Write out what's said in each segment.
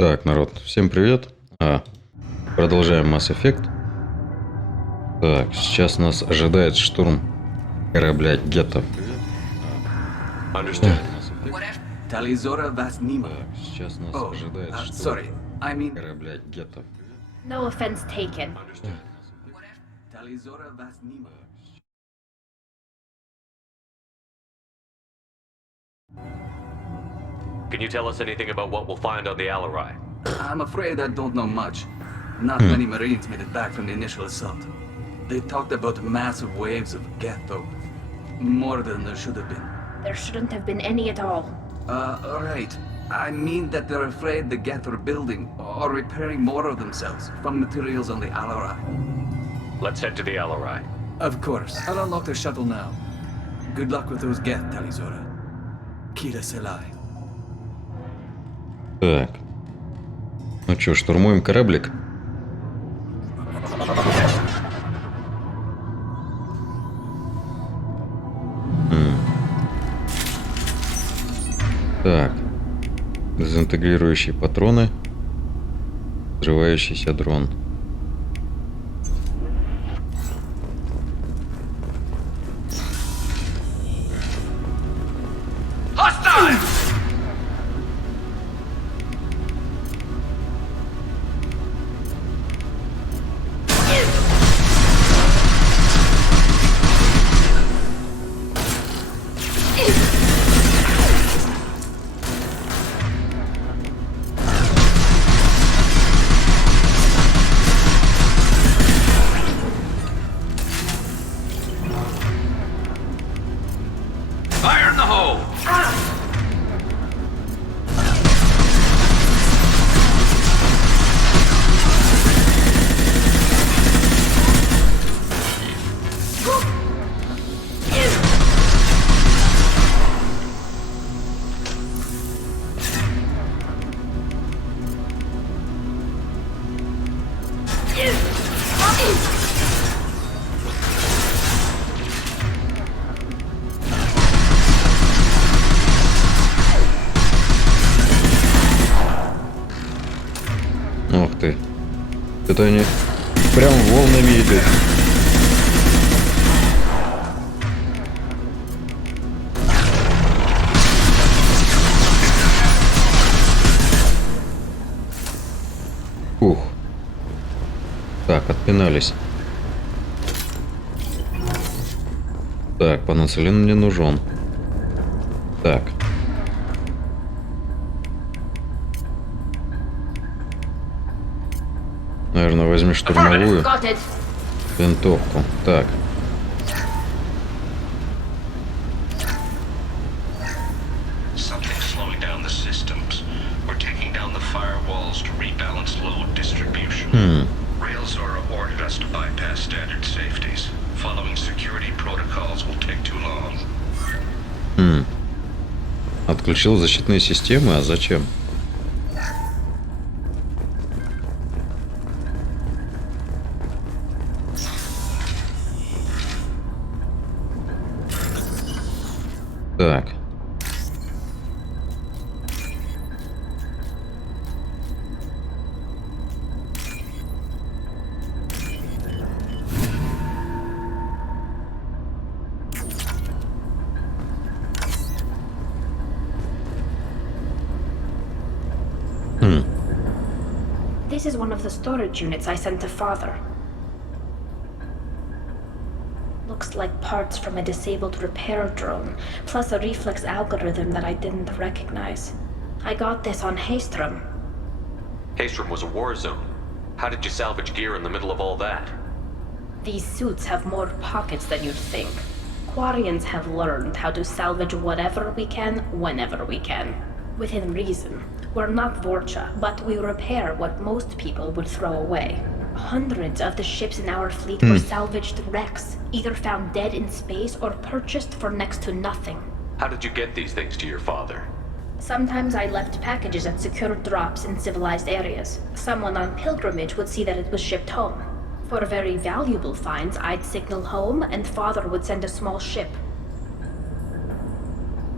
Так, народ, всем привет. Продолжаем Mass Effect. Так, сейчас нас ожидает штурм корабля Гетто. Understood. Talizora vas Nima. Так, сейчас нас Oh, ожидает штурм sorry. I mean, корабля Гетто. No offense taken. Understood. Talizora vas Nima. Can you tell us anything about what we'll find on the Alarai? I'm afraid I don't know much. Not many Marines made it back from the initial assault. They talked about massive waves of Geth, though. More than there should have been. There shouldn't have been any at all. Right. I mean that they're afraid the Geth are building or repairing more of themselves from materials on the Alarai. Let's head to the Alarai. Of course. I'll unlock the shuttle now. Good luck with those Geth, Talizora. Kira Selai. Так. Ну чё, штурмуем кораблик? Так. Дезинтегрирующие патроны. Взрывающийся дрон. Fire in the hole! Ух ты. Это они прям волнами идут. Ух. Так, отпинались. Так, пенициллин мне нужен. Так. Наверное, возьми штурмовую Got it. винтовку. Так. Something's slowing down the systems. We're taking down the firewalls to rebalance load distribution. Railzora ordered us to bypass standard safeties. Following security protocols will take too long. Отключил защитные системы, а зачем? Так. This is one of the storage units I sent to Father. Looks like parts from a disabled repair drone, plus a reflex algorithm that I didn't recognize. I got this on Haystrom. Haystrom was a war zone. How did you salvage gear in the middle of all that? These suits have more pockets than you'd think. Quarians have learned how to salvage whatever we can, whenever we can. Within reason. We're not Vorcha, but we repair what most people would throw away. Hundreds of the ships in our fleet were salvaged wrecks, either found dead in space or purchased for next to nothing. How did you get these things to your father? Sometimes I left packages at secure drops in civilized areas. Someone on pilgrimage would see that it was shipped home. For very valuable finds, I'd signal home and Father would send a small ship.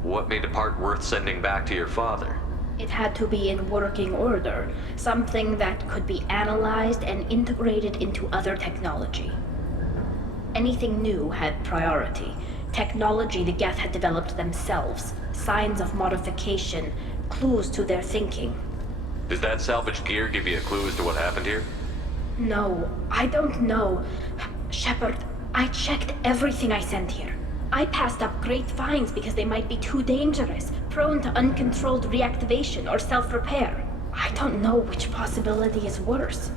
What made a part worth sending back to your father? It had to be in working order, something that could be analyzed and integrated into other technology. Anything new had priority. Technology the Geth had developed themselves, signs of modification, clues to their thinking. Does that salvage gear give you a clue as to what happened here? No, I don't know. Shepard, I checked everything I sent here. I passed up great finds because they might be too dangerous, prone to uncontrolled reactivation or self-repair. I don't know which possibility is worse.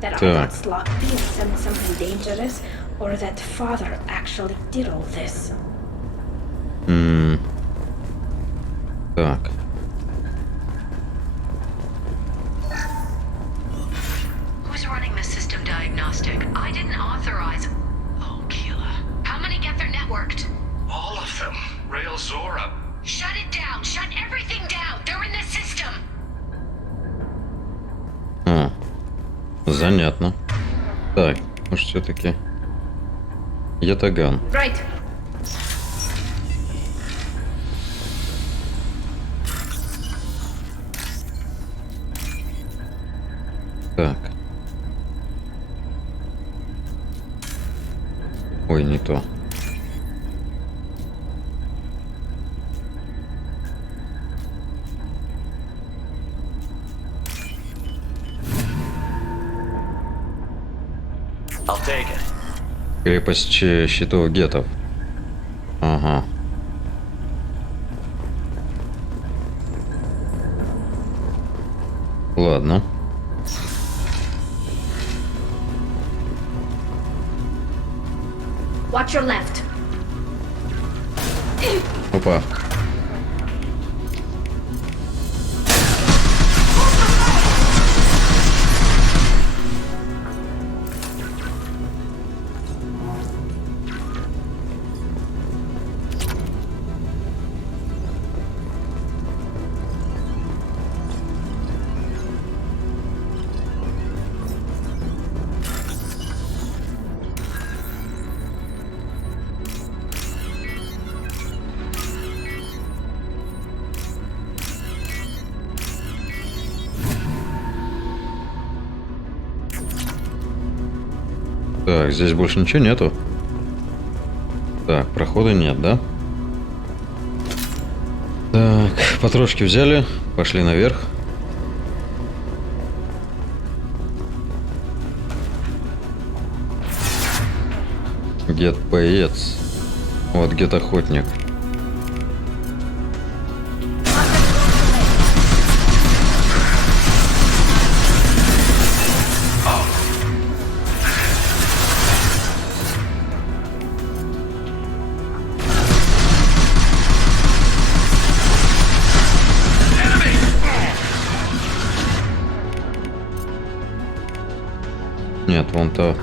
That I got sloppy and sent something dangerous, or that Father actually did all this. Так. Who's running the system diagnostic? I didn't authorize. Oh, Keela. How many get their networked? All of them. Rail Zora. Shut it down! Shut everything down! They're in the system! Занятно. Так, может все-таки... Ятаган. Right. Так. Ой, не то. I'll take it. Крепость щитов гетов. Ага. Ладно. Watch your left. Опа. Так, здесь больше ничего нету. Так, прохода нет, да? Так, потрошки взяли, пошли наверх. Гет-боец. Вот гет-охотник. Нет, вон то.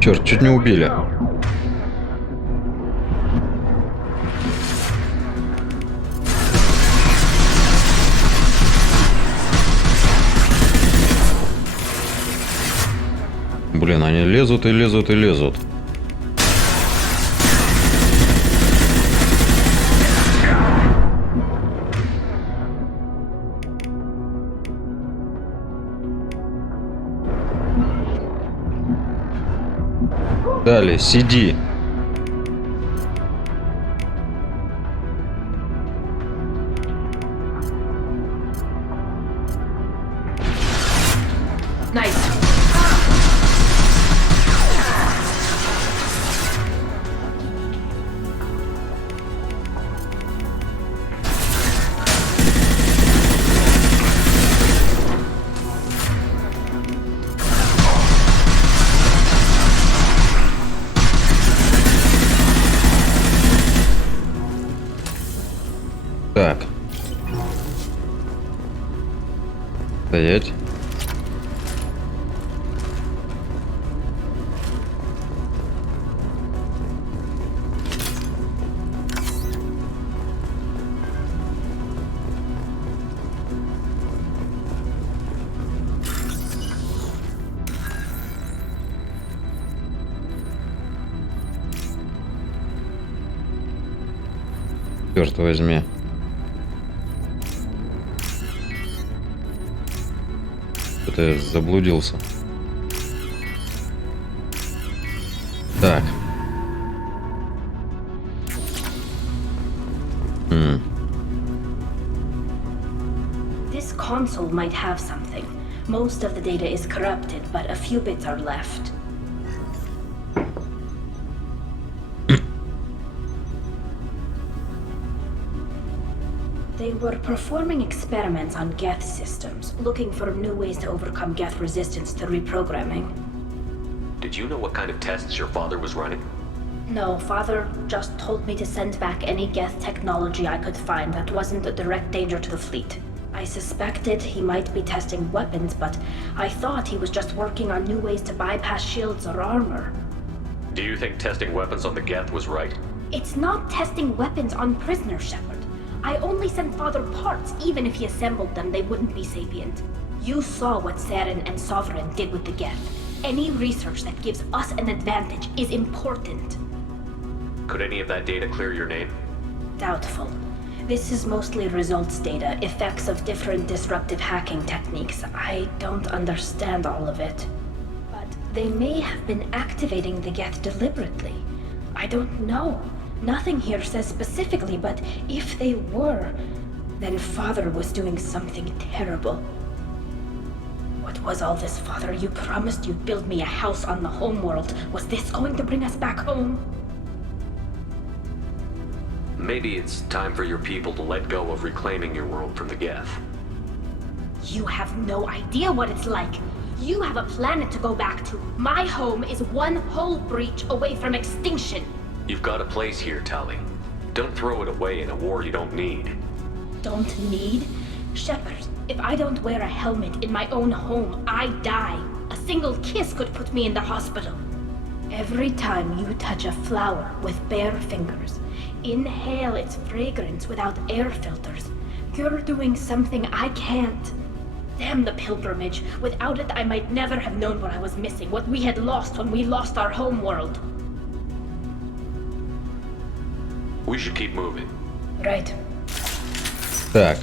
Черт, чуть не убили. Блин, они лезут и лезут и лезут. Далее, сиди. Nice. Так. Стоять. Черт возьми. Что-то я заблудился. Так. This console might have something. Most of the data is corrupted, but a few bits are left. They were performing experiments on Geth systems, looking for new ways to overcome Geth resistance to reprogramming. Did you know what kind of tests your father was running? No, Father just told me to send back any Geth technology I could find that wasn't a direct danger to the fleet. I suspected he might be testing weapons, but I thought he was just working on new ways to bypass shields or armor. Do you think testing weapons on the Geth was right? It's not testing weapons on prisoners, Shepard. I only sent Father parts. Even if he assembled them, they wouldn't be sapient. You saw what Saren and Sovereign did with the Geth. Any research that gives us an advantage is important. Could any of that data clear your name? Doubtful. This is mostly results data, effects of different disruptive hacking techniques. I don't understand all of it. But they may have been activating the Geth deliberately. I don't know. Nothing here says specifically, but if they were, then Father was doing something terrible. What was all this, Father? You promised you'd build me a house on the homeworld. Was this going to bring us back home? Maybe it's time for your people to let go of reclaiming your world from the Geth. You have no idea what it's like. You have a planet to go back to. My home is one hull breach away from extinction. You've got a place here, Tali. Don't throw it away in a war you don't need. Don't need? Shepard, if I don't wear a helmet in my own home, I die. A single kiss could put me in the hospital. Every time you touch a flower with bare fingers, inhale its fragrance without air filters, you're doing something I can't. Damn the pilgrimage. Without it, I might never have known what I was missing, what we had lost when we lost our home world. We should keep moving. Right. Так.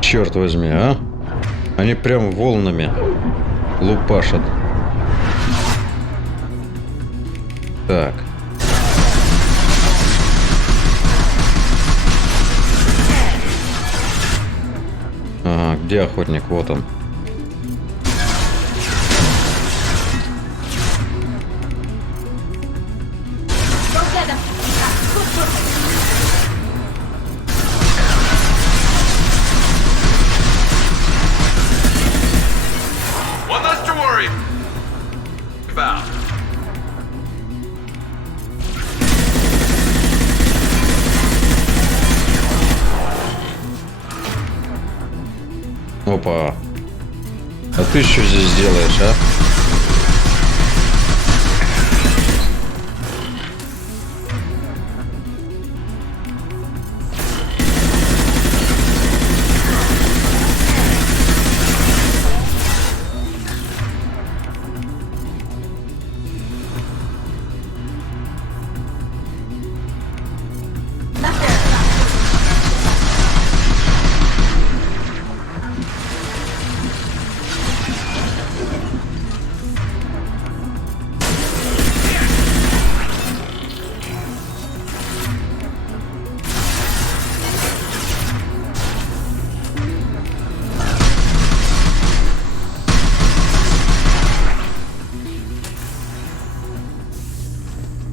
Черт возьми, а? Они прям волнами лупашат. Так. Ага, где охотник? Вот он. One less to worry about. Опа. А ты что здесь делаешь, а?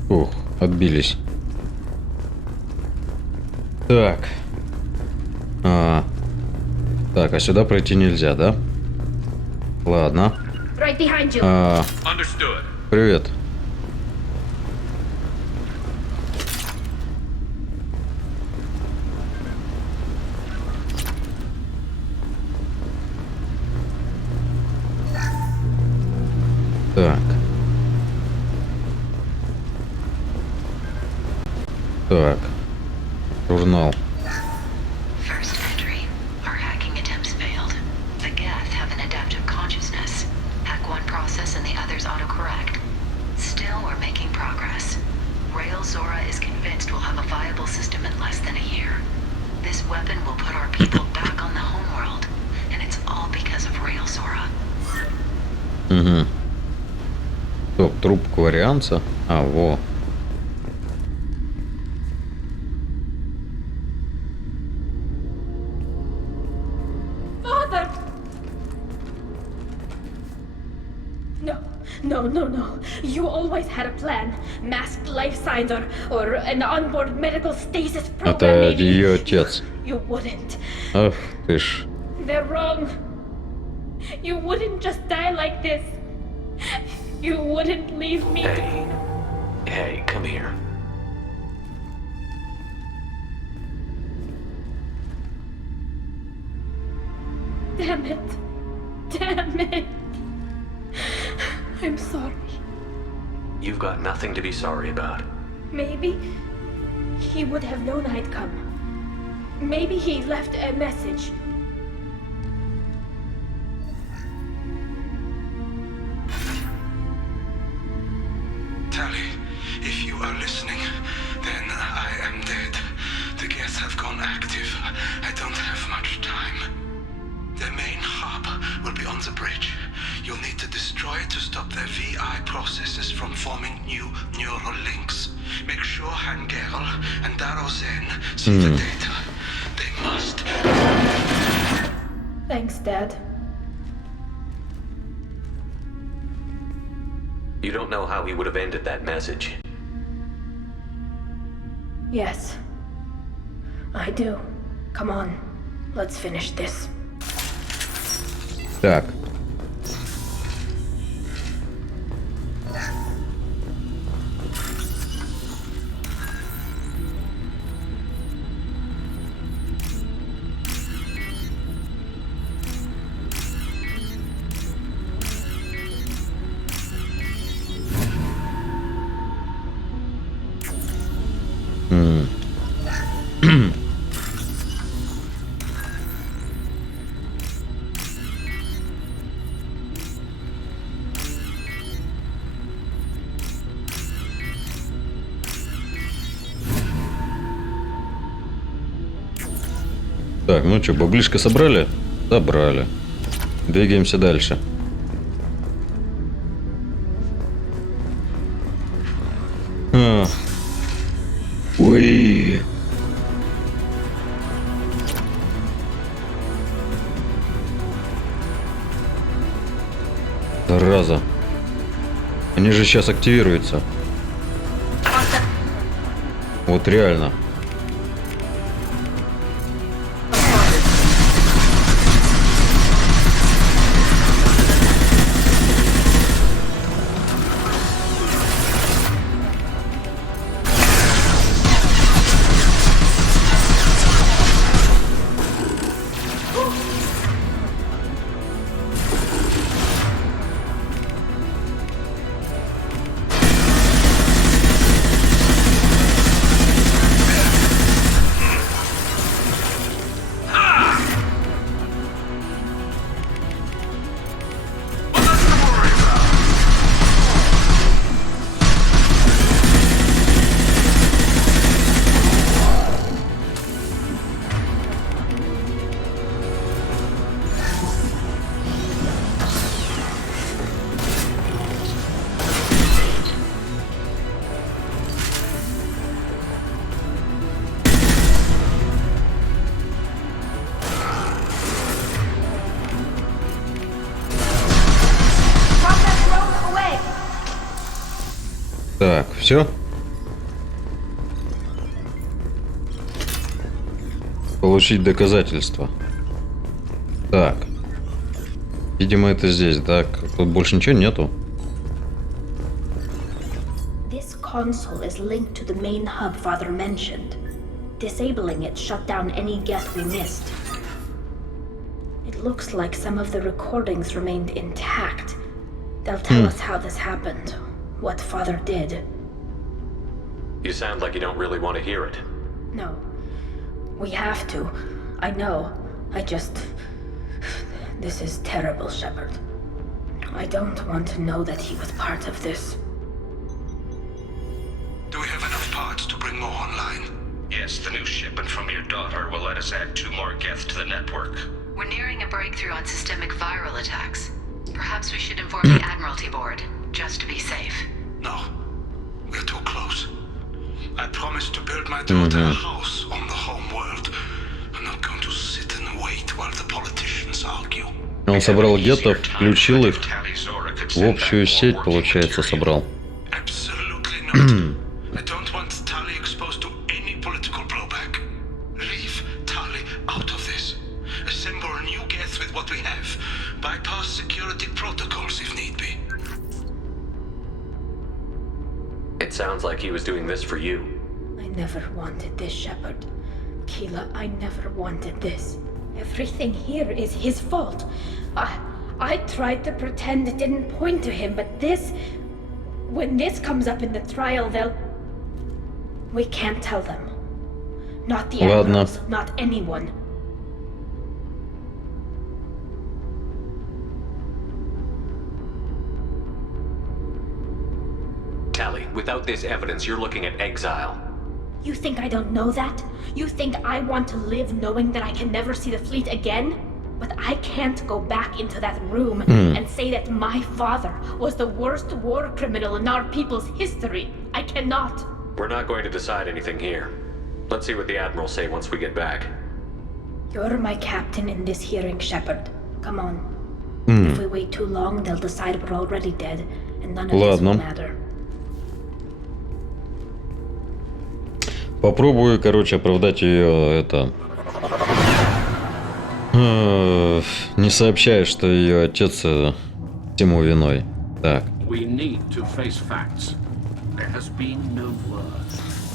Ух, отбились. Так. Так, а сюда пройти нельзя, да? Ладно. Right behind you. Understood. Привет. Так. Так. Журнал. First entry. Our hacking attempts failed. The Geth have an adaptive consciousness. Hack one process and the others autocorrect. Still, we're making progress. Rail Zora is convinced we'll have a viable system in less than a year. This weapon will put our people back on the homeworld, and it's all because of Rail Zora. Угу. Стоп, труп кварианца. А, во. Father! No. You always had a plan. Masked life signs or an onboard medical stasis program, Это maybe. ее отец. You wouldn't. Ах ты ж. They're wrong. You wouldn't just die like this. You wouldn't leave me. Hey, come here. Damn it. I'm sorry. You've got nothing to be sorry about. Maybe he would have known I'd come. Maybe he left a message. Tally, if you are listening, then I am dead. The Geth have gone active. I don't have much time. Their main hub will be on the bridge. You'll need to destroy it to stop their VI processes from forming new neural links. Make sure Hangerl and Darozen see the data. They must. Thanks, Dad. You don't know how he would have ended that message. Yes, I do. Come on, let's finish this. Так. Так, ну что, баблишко собрали? Собрали. Двигаемся дальше. Ой. Зараза. Они же сейчас активируются. Вот реально. Так, все. Получить доказательства. Так. Видимо, это здесь, да? Тут больше ничего нету. This console is linked to the main hub Father mentioned. Disabling it shut down any geth we missed. It looks like some of the recordings remained intact. They'll tell us how this happened, what Father did. You sound like you don't really want to hear it. No. We have to. I know. This is terrible, Shepard. I don't want to know that he was part of this. Do we have enough parts to bring more online? Yes, the new shipment from your daughter will let us add 2 more geth to the network. We're nearing a breakthrough on systemic viral attacks. Perhaps we should inform the Admiralty Board, just to be safe. No. We're too close. I promised to build my daughter a house on the home world. I'm not going to sit and wait while the politicians argue. Он собрал гетов, включил их в общую сеть, получается, собрал. Absolutely not. I don't want Tali exposed to any political blowback. Leave Tali out of this. Assemble new geth with what we have. Bypass security protocols if need be. It sounds like he was doing this for you. I never wanted this, Shepard. Keela, I never wanted this. Everything here is his fault. I tried to pretend it didn't point to him, but this... When this comes up in the trial, they'll... We can't tell them. Not the Admirals, not anyone. Tally, without this evidence, you're looking at exile. You think I don't know that? You think I want to live knowing that I can never see the fleet again? But I can't go back into that room and say that my father was the worst war criminal in our people's history. I cannot. We're not going to decide anything here. Let's see what the Admirals say once we get back. You're my captain in this hearing, Shepard. Come on. If we wait too long, they'll decide we're already dead, and none of this will matter. Попробую, короче, оправдать ее, не сообщая, что ее отец всему виной. Так. We need to face facts. There has been no word.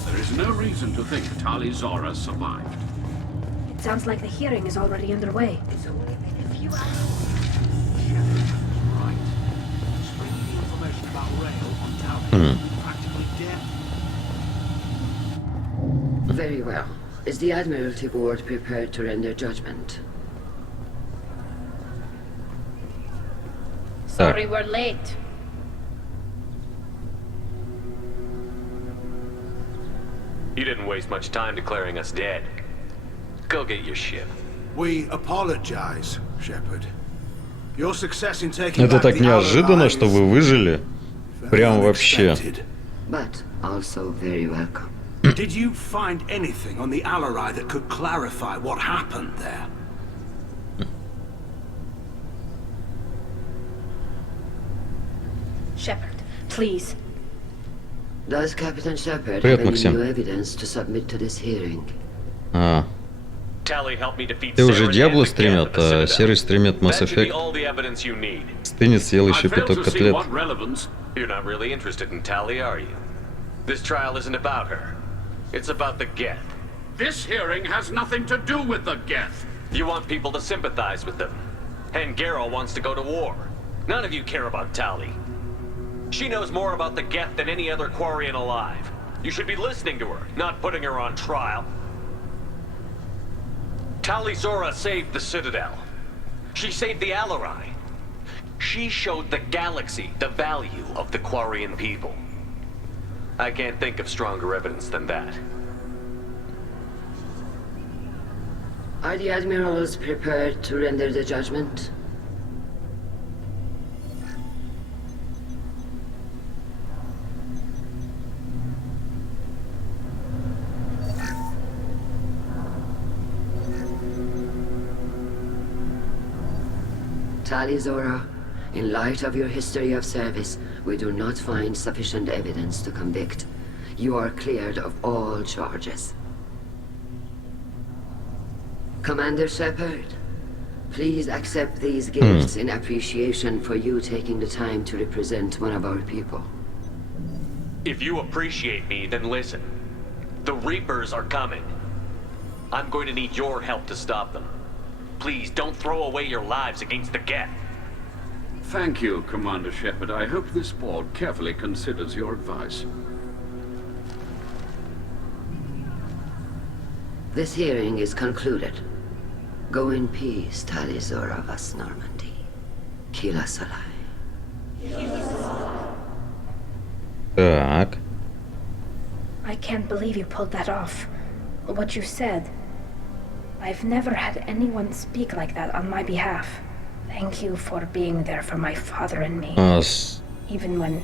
There is no reason to think Tali Zora survived. It sounds like the hearing is already underway. It's only been a few hours. Right. Spreading the information about Rail on Tali is practically dead. Very well. Is the Admiralty Board prepared to render judgment? Sorry we're late. You didn't waste much time declaring us dead. Go get your ship. We apologize, Shepard. Your success in taking Это back так the неожиданно, Allies что вы выжили. Прям вообще. unexpected. But also very welcome. Did you find anything on the Alarai that could clarify what happened there? Shepard, please. Does Captain Shepard Привет, have any Максим. new evidence to submit to this hearing? Tally, help me defeat Ты уже Saren Диабло and the стримят, Geth at the а Citadel. Серый стримит Mass That should be Effect. all the evidence you need. Стынет съел I еще fail пяток to see котлет. what relevance. You're not really interested in Tally, are you? This trial isn't about her. It's about the Geth. This hearing has nothing to do with the Geth. You want people to sympathize with them. And Garrow wants to go to war. None of you care about Tally. She knows more about the Geth than any other Quarian alive. You should be listening to her, not putting her on trial. Tali Zora saved the Citadel. She saved the Alarai. She showed the galaxy the value of the Quarian people. I can't think of stronger evidence than that. Are the Admirals prepared to render the judgment? Tali Zora, in light of your history of service, we do not find sufficient evidence to convict. You are cleared of all charges. Commander Shepard, Please accept these gifts in appreciation for you taking the time to represent one of our people. If you appreciate me, then listen. The Reapers are coming. I'm going to need your help to stop them. Please don't throw away your lives against the Geth. Thank you, Commander Shepard. I hope this board carefully considers your advice. This hearing is concluded. Go in peace, Tali Zora Vas Normandy. Kila Salai. Так. I can't believe you pulled that off. What you said. I've never had anyone speak like that on my behalf. Thank you for being there for my father and me. Even when...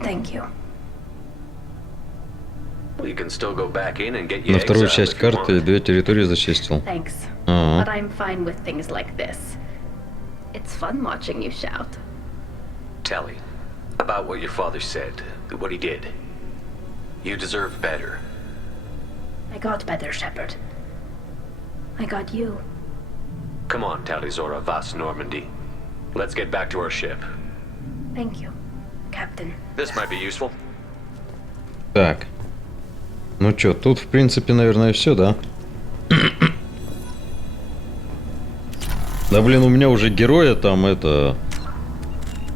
Thank you. You can still go back in and get your На вторую eggs out часть if you карты want. 2 территории зачистил. Thanks. Ага. But I'm fine with things like this. It's fun watching you shout. Tally, about what your father said, what he did. You deserve better. I got better, Shepard. I got you. Come on, Tally Zora Vas Normandy. Let's get back to our ship. Thank you, Captain. This might be useful. Так. Ну чё, тут в принципе, наверное, все, да? Да блин, у меня уже героя там это...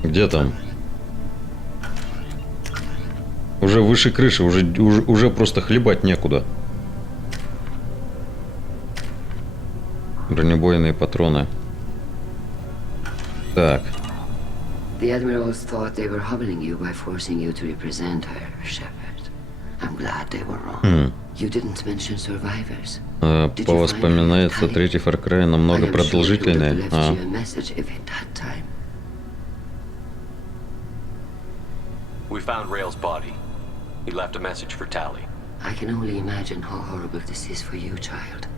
Где там? Уже выше крыши, уже просто хлебать некуда. Бронебойные патроны. Так. The admirals thought they were humbling you by forcing you to represent her, Shepard. I'm glad they were wrong. You didn't mention survivors. По воспоминается, третий Far Cry намного продолжительнее. We found Rail's body. He left a message for Tally. I can only imagine how horrible this is for you, child.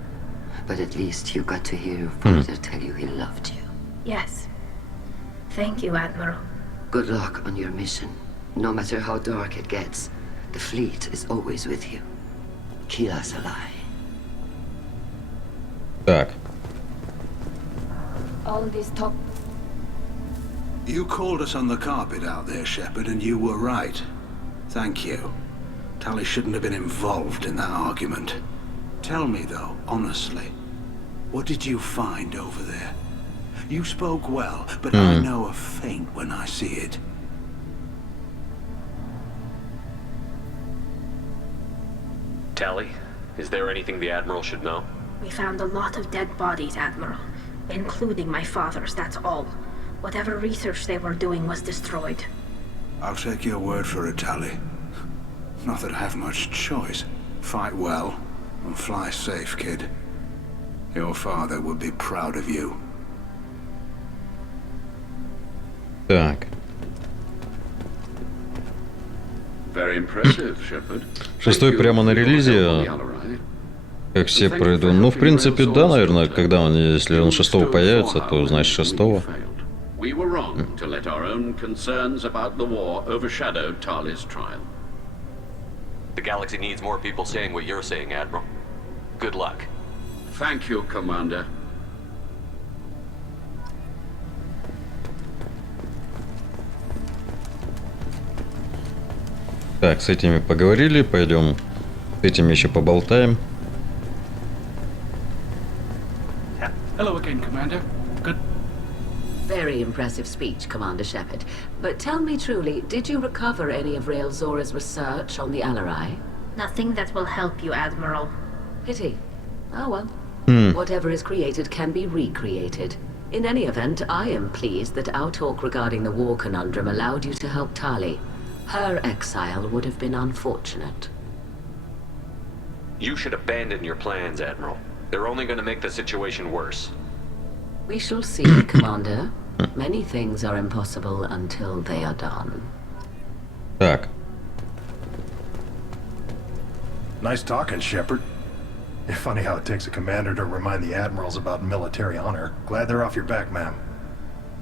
But at least you got to hear your father tell you he loved you. Yes. Thank you, Admiral. Good luck on your mission. No matter how dark it gets, the fleet is always with you. Kila Salai. Так. All this talk... You called us on the carpet out there, Shepard, and you were right. Thank you. Tally shouldn't have been involved in that argument. Tell me, though, honestly, what did you find over there? You spoke well, but I know a feint when I see it. Tally, is there anything the Admiral should know? We found a lot of dead bodies, Admiral. Including my father's, that's all. Whatever research they were doing was destroyed. I'll take your word for it, Tally. Not that I have much choice. Fight well, and fly safe, kid. Your father would be proud of you. Так. Very impressive, Shepard. Шестой прямо на релизе. Как все пройду. Ну, в принципе, да, наверное, когда он, если он 6-го появится, то значит 6-го. We were wrong to let our own concerns about the war overshadow Tali's trial. The galaxy needs more people saying what you're saying, Admiral. Good luck. Thank you, Commander. Так, с этими поговорили, пойдем с этими еще поболтаем. Hello again, Commander. Good. Very impressive speech, Commander Shepard. But tell me truly, did you recover any of Rail Zora's research on the Alarai? Nothing that will help you, Admiral. Pity. Oh well. Whatever is created can be recreated. In any event, I am pleased that our talk regarding the war conundrum allowed you to help Tali. Her exile would have been unfortunate. You should abandon your plans, Admiral. They're only going to make the situation worse. We shall see, Commander. Many things are impossible until they are done. Так. Nice talking, Shepard. Funny how it takes a commander to remind the admirals about military honor. Glad they're off your back, ma'am.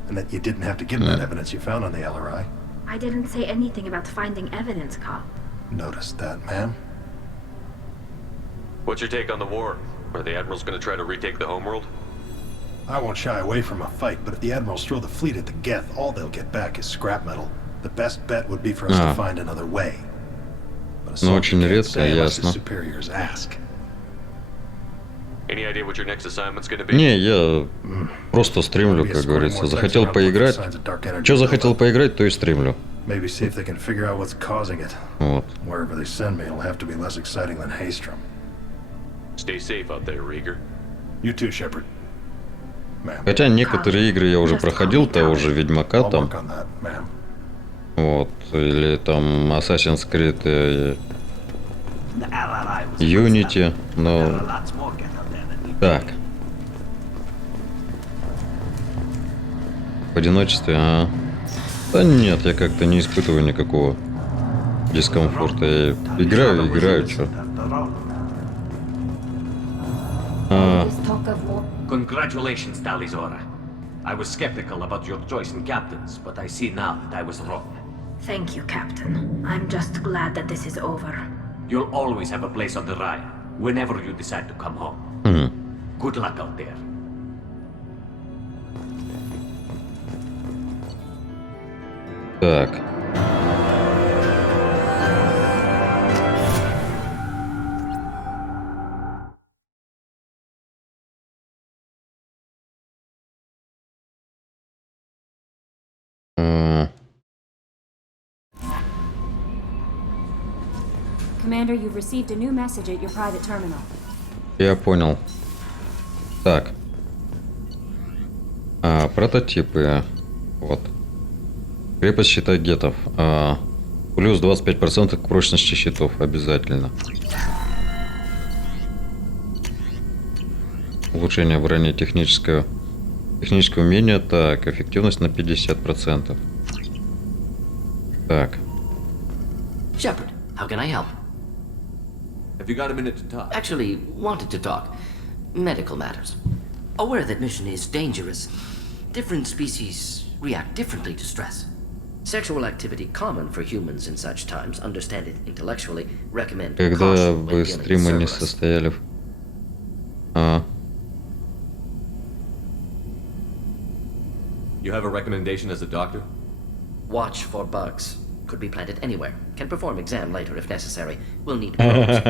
And that you didn't have to give them that evidence you found on the LRI. I didn't say anything about finding evidence, Cop. Noticed that, ma'am. What's your take on the war? Are the Admirals going to try to retake the homeworld? I won't shy away from a fight, but if the Admirals throw the fleet at the Geth, all they'll get back is scrap metal. The best bet would be for us to find another way. But a Ну, очень редко, ясно. superiors ask. Any idea what your next assignment's gonna be? Не, я просто стримлю, как говорится. Захотел поиграть. Что захотел поиграть, то и стримлю. Maybe see if they can figure out what's causing it. Вот. Wherever they send me, it'll have to be less exciting than Haystrom. Stay safe out there, Rieger. You too, Shepard. Хотя некоторые игры я уже проходил, того же Ведьмака I'll там. work on that, ma'am. Вот. Или там Assassin's Creed Unity. Но... Так. В одиночестве, ага. Да нет, я как-то не испытываю никакого дискомфорта. Я играю, чё. Congratulations, Talizora. I was skeptical about your choice in captains, but I see now that I was wrong. Thank you, Captain. I'm just glad that this is over. You'll always have a place on the Raya, whenever you decide to come home. Good luck out there. Так. Commander, you've received a new message at your private terminal. Я понял. Так. Прототипы. Вот. Крепость щита гетов. Плюс 25% к прочности щитов. Обязательно. Улучшение брони. Техническое умение. Так. Эффективность на 50%. Так. Shepard, how can I help? Have you got a minute to talk? Actually, wanted to talk. Medical matters. Aware that mission is dangerous. Different species react differently to stress. Sexual activity common for humans in such times. Understand it intellectually. Recommend Когда caution when вы dealing with стримы не Cerberus. состояли. You have a recommendation as a doctor? Watch for bugs. Could be planted anywhere. Can perform exam later if necessary. Will need probes.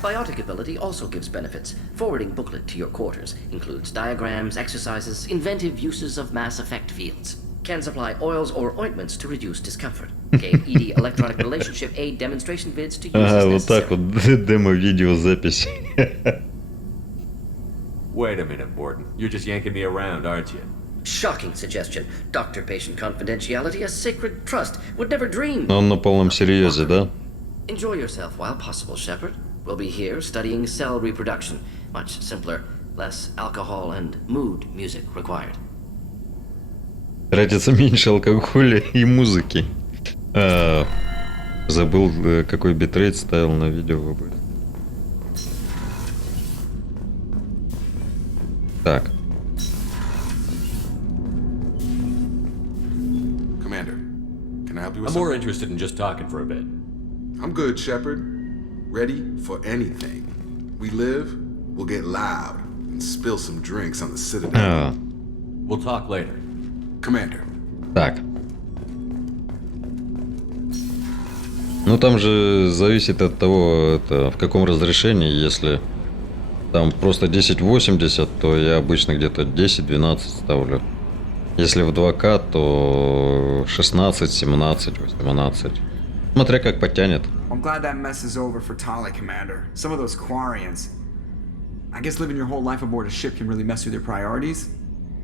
Biotic ability also gives benefits. Forwarding booklet to your quarters. Includes diagrams, exercises, inventive uses of mass effect fields. Can supply oils or ointments to reduce discomfort. Game ED electronic relationship aid demonstration vids to use as Вот necessary. так вот демо-видеозапись. Wait a minute, Borden. You're just yanking me around, aren't you? Shocking suggestion. Doctor-patient confidentiality, a sacred trust. Would never dream. Он на полном серьезе, да? Enjoy yourself while possible, Shepard. We'll be here studying cell reproduction. Much simpler, less alcohol and mood music required. Тратится меньше алкоголя и музыки. Забыл, какой битрейт ставил на видео. Так. Commander, can I help you with I'm more something? interested in just talking for a bit. I'm good, Shepard. Ready for anything. We live, we'll get loud, and spill some drinks on the Citadel. We'll talk later. Commander. Так. Ну там же зависит от того, в каком разрешении. Если там просто 1080, то я обычно где-то 10-12 ставлю. Если в 2К, то 16, 17, 18. Смотря как потянет. I'm glad that mess is over for Tali, Commander. Some of those Quarians. I guess living your whole life aboard a ship can really mess with your priorities.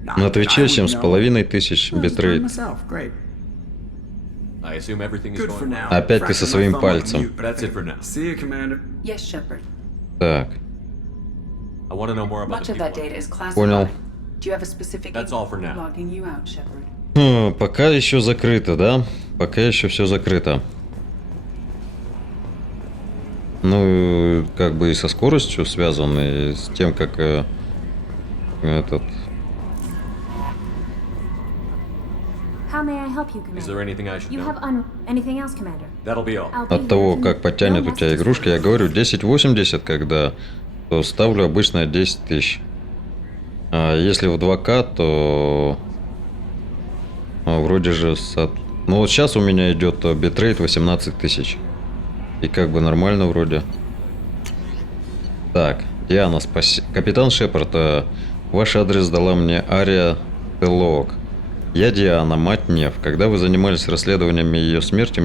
На Твиче 7500 битрейт. I assume everything is Good for going now. well. Опять ты со своим пальцем. That's it for now. See you, Commander. Yes, Shepard. Так. I want to know more about Much the of that people. data is classified. Понял. Do you have a specific That's all for now. logging you out, Shepard? Пока еще закрыто, да? Пока еще все закрыто. Ну, как бы и со скоростью связано, и с тем, как этот... How may I help you, Commander? Is there anything I should You know? have anything else, Commander? That'll be all. От того, как потянет у тебя игрушка, я говорю 1080, когда, то ставлю обычно 10 тысяч. А если в 2К, то вроде же... Ну вот сейчас у меня идет битрейт 18 тысяч. И как бы нормально вроде. Так, Диана, спасибо. Капитан Шепард, ваш адрес дала мне Ария Телок. Я Диана, мать Нев. Когда вы занимались расследованиями ее смерти,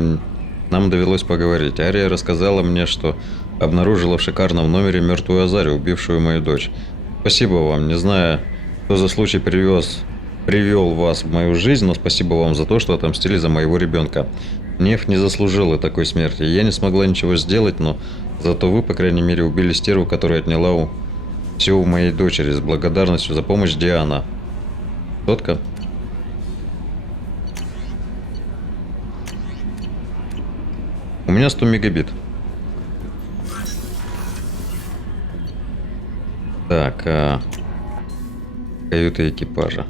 нам довелось поговорить. Ария рассказала мне, что обнаружила в шикарном номере мертвую Азарию, убившую мою дочь. Спасибо вам. Не знаю, кто за случай привел вас в мою жизнь, но спасибо вам за то, что отомстили за моего ребенка. Нев не заслужила такой смерти. Я не смогла ничего сделать, но зато вы, по крайней мере, убили стерву, которая отняла все у моей дочери. С благодарностью за помощь, Диана. Тотка. У меня 100 мегабит. Так, каюта экипажа.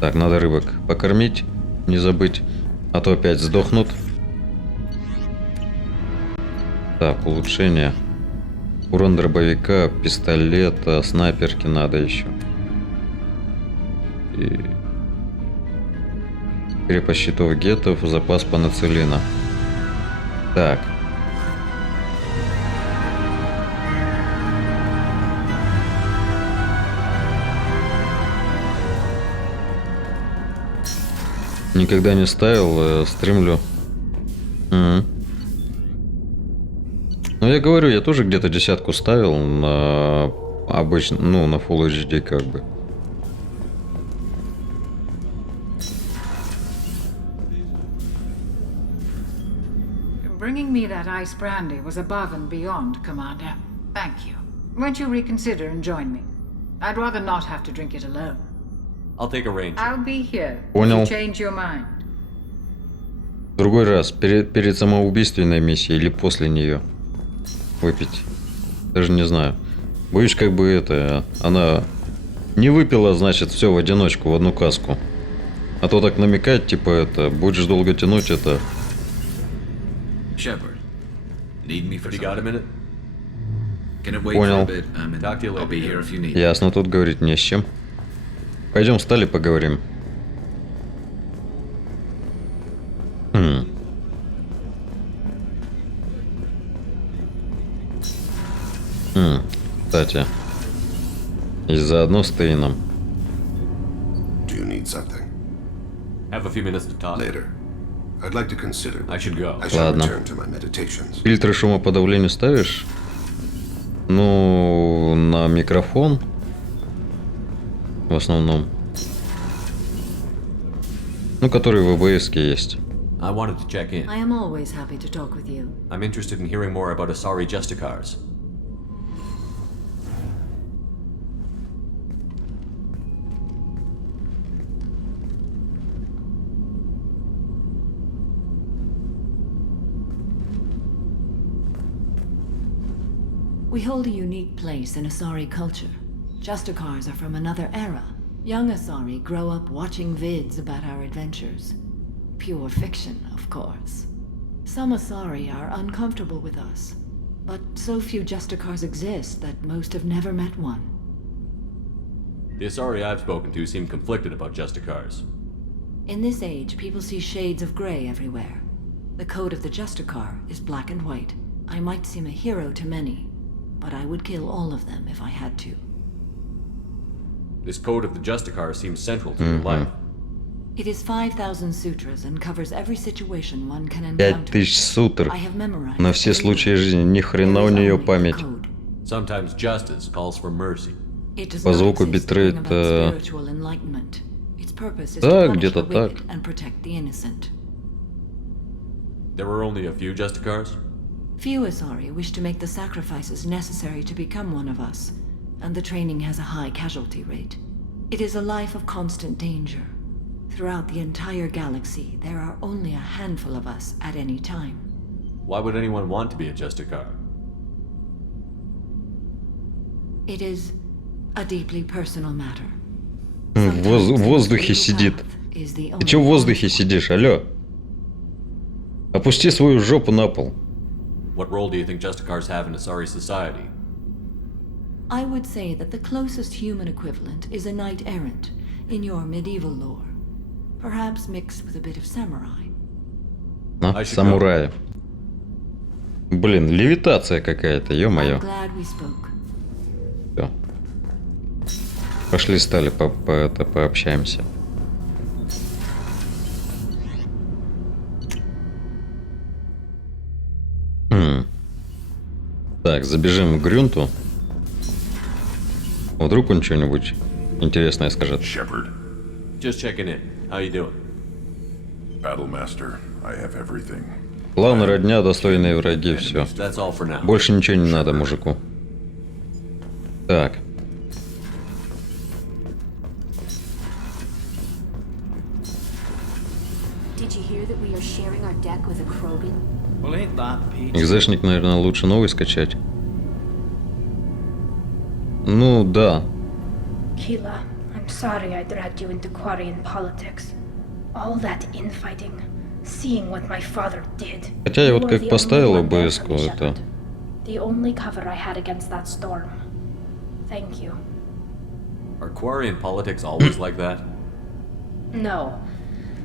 Так, надо рыбок покормить, не забыть, а то опять сдохнут. Так, улучшение. Урон дробовика, пистолета, снайперки надо еще. И... крепость щитов гетов, запас панацелина. Так. Никогда не ставил, стримлю. Ну, я говорю, я тоже где-то 10 ставил на обычно, ну, на Full HD как бы. Bringing me that ice brandy was above and beyond, Commander. Thank you. Won't you reconsider and join me? I'd rather not have to drink it alone. I'll take a range. I'll be here. Понял. If you change your mind. В другой раз, перед самоубийственной миссией или после нее выпить. Даже не знаю. Боюсь, как бы это... Она не выпила, значит, все в одиночку, в одну каску. А то так намекать, типа, это... Будешь долго тянуть, это... Shepard, need me for You got a minute? Can it wait Понял. for a bit? Talk to you later. I'll be here if you need. Ясно, тут говорить не с чем. Пойдем встали, поговорим. Кстати, и заодно с Тейном. Do you need something? Have a few minutes to talk. Later. I'd like to consider. I should go. I shall Ладно. return to my meditations. Фильтры шумоподавления ставишь? Ну, на микрофон. В основном. Ну, который в ОБС-ке есть. I wanted to check in. I am always happy to talk with you. I'm interested in hearing more about Asari Justicars. We hold a unique place in Asari culture. Justicars are from another era. Young Asari grow up watching vids about our adventures. Pure fiction, of course. Some Asari are uncomfortable with us, but so few Justicars exist that most have never met one. The Asari I've spoken to seem conflicted about Justicars. In this age, people see shades of gray everywhere. The code of the Justicar is black and white. I might seem a hero to many, but I would kill all of them if I had to. This code of the Justicar seems central to your life. It is 5,000 sutras and covers every situation one can encounter. 5000 сутр. I have memorized На все случаи жизни. Ни хрена у нее память. Sometimes justice calls for mercy. It does По not звуку exist битрейт. to bring about spiritual enlightenment. Its purpose is Да, to punish где-то the так. wicked and protect the innocent. There were only a few Justicars? Few Asari wish to make the sacrifices necessary to become one of us, and the training has a high casualty rate. It is a life of constant danger. Throughout the entire galaxy, there are only a handful of us at any time. Why would anyone want to be a Justicar? It is a deeply personal matter. В воздухе сидит. Ты чё в воздухе сидишь, алло? Опусти свою жопу на пол. What role do you think Justicars have in Asari society? I would say that the closest human equivalent is a knight-errant in your medieval lore. Perhaps mixed with a bit of samurai. А, самураи. Блин, левитация какая-то, ё-моё. Всё. Пошли, стали, пообщаемся. Так, забежим к Грюнту. Вдруг он что-нибудь интересное скажет. Shepard. Just checking in. How you doing? Battlemaster, I have everything. Главная родня, достойные враги, все. Больше ничего не надо мужику. Так. Экзешник, наверное, лучше новый скачать. Ну, да. Keela, I'm sorry I dragged you into Quarian politics. All that infighting, seeing what my father did. Хотя я вот как поставил ОБС-ку, это... The only cover I had against that storm. Thank you. Are Quarian politics always like that? No.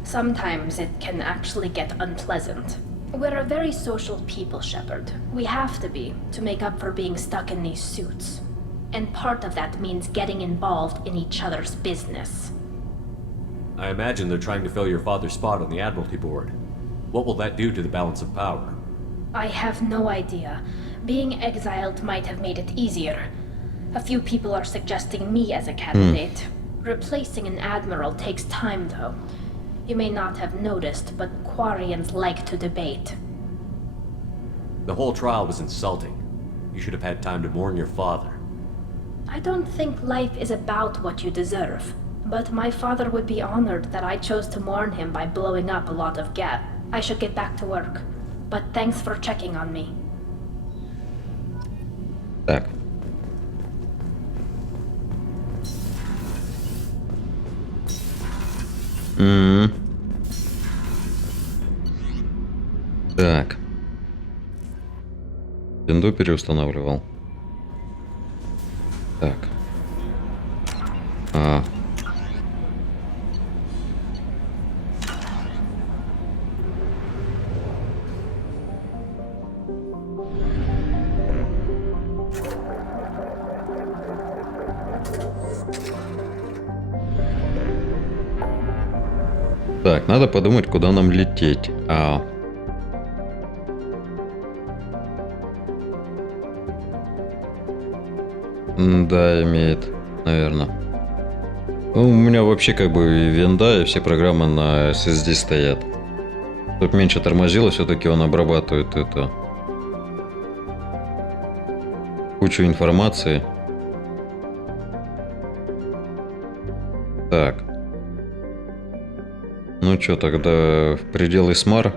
Sometimes it can actually get unpleasant. We're a very social people, Shepard. We have to be, to make up for being stuck in these suits. And part of that means getting involved in each other's business. I imagine they're trying to fill your father's spot on the Admiralty Board. What will that do to the balance of power? I have no idea. Being exiled might have made it easier. A few people are suggesting me as a candidate. Replacing an admiral takes time, though. You may not have noticed, but Quarians like to debate. The whole trial was insulting. You should have had time to mourn your father. I don't think life is about what you deserve. But my father would be honored that I chose to mourn him by blowing up a lot of gas. I should get back to work. But thanks for checking on me. Так. Так. Винду переустанавливал. Так. Так, надо подумать, куда нам лететь. Да, имеет, наверное. Ну, у меня вообще как бы и винда, и все программы на SSD стоят. Чтоб меньше тормозило, все-таки он обрабатывает это. Кучу информации. Так. Ну что, тогда в пределы СМАР.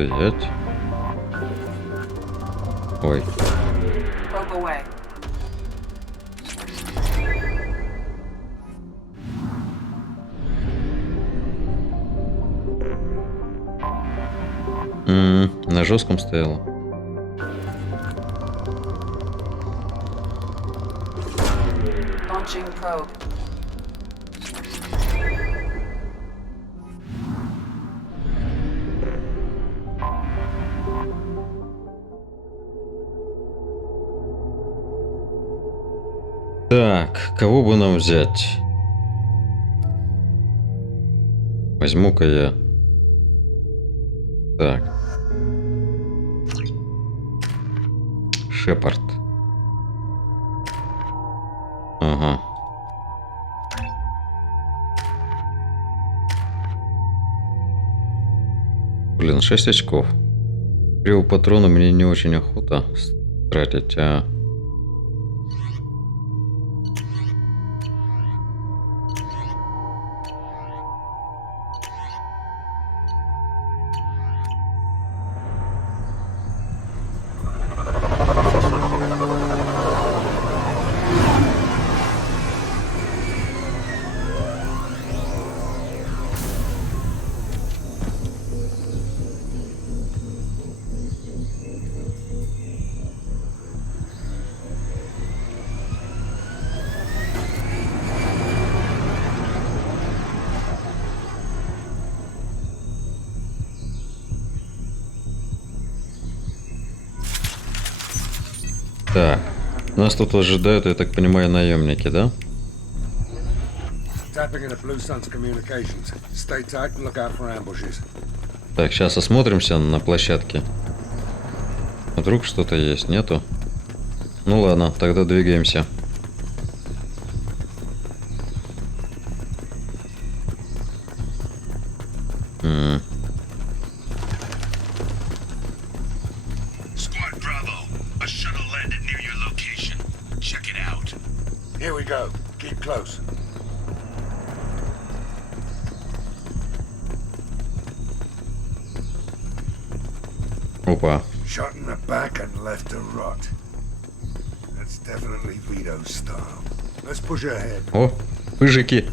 Стоять. Ой. На жестком стояла. Launching probe. Так, кого бы нам взять? Возьму-ка я. Так. Шепард. Ага. Блин, 6 очков. Криво патрона мне не очень охота тратить, а... Так, нас тут ожидают, я так понимаю, наемники, да? Так, сейчас осмотримся на площадке. Вдруг что-то есть, нету? Ну ладно, тогда двигаемся. Here we go. Keep close. Опа. Shot in the back and left to rot. That's definitely Vito's style. Let's push ahead. О, пыжики.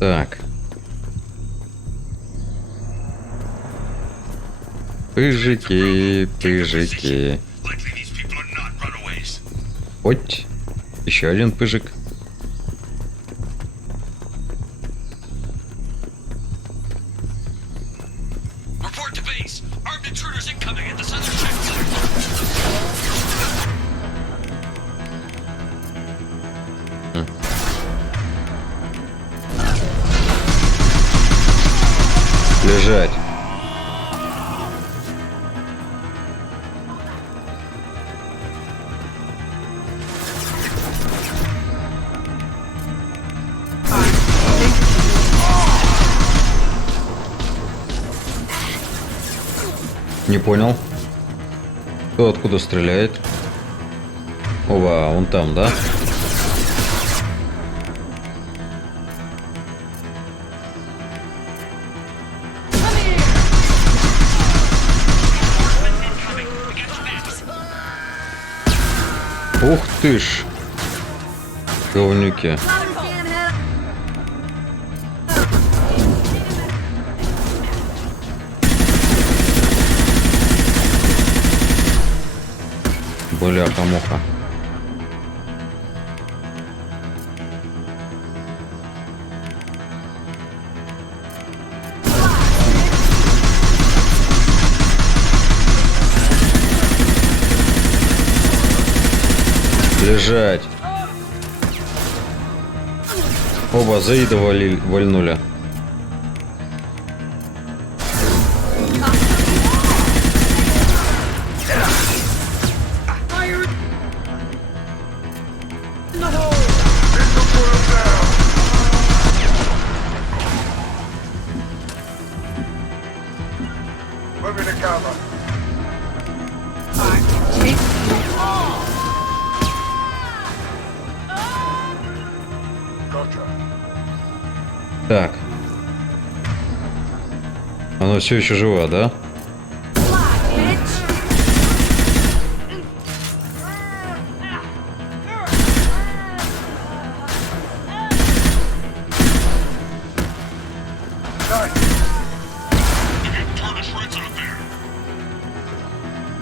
Так. Пыжики, пыжики. Ой, еще один пыжик. Лежать. Не понял. Кто откуда стреляет? Ова, он там, да? Ух ты ж! Говнюки. Бляха-муха. Лежать. Оба Заида вальнули. Moving to cover. Так. Оно все еще живо, да?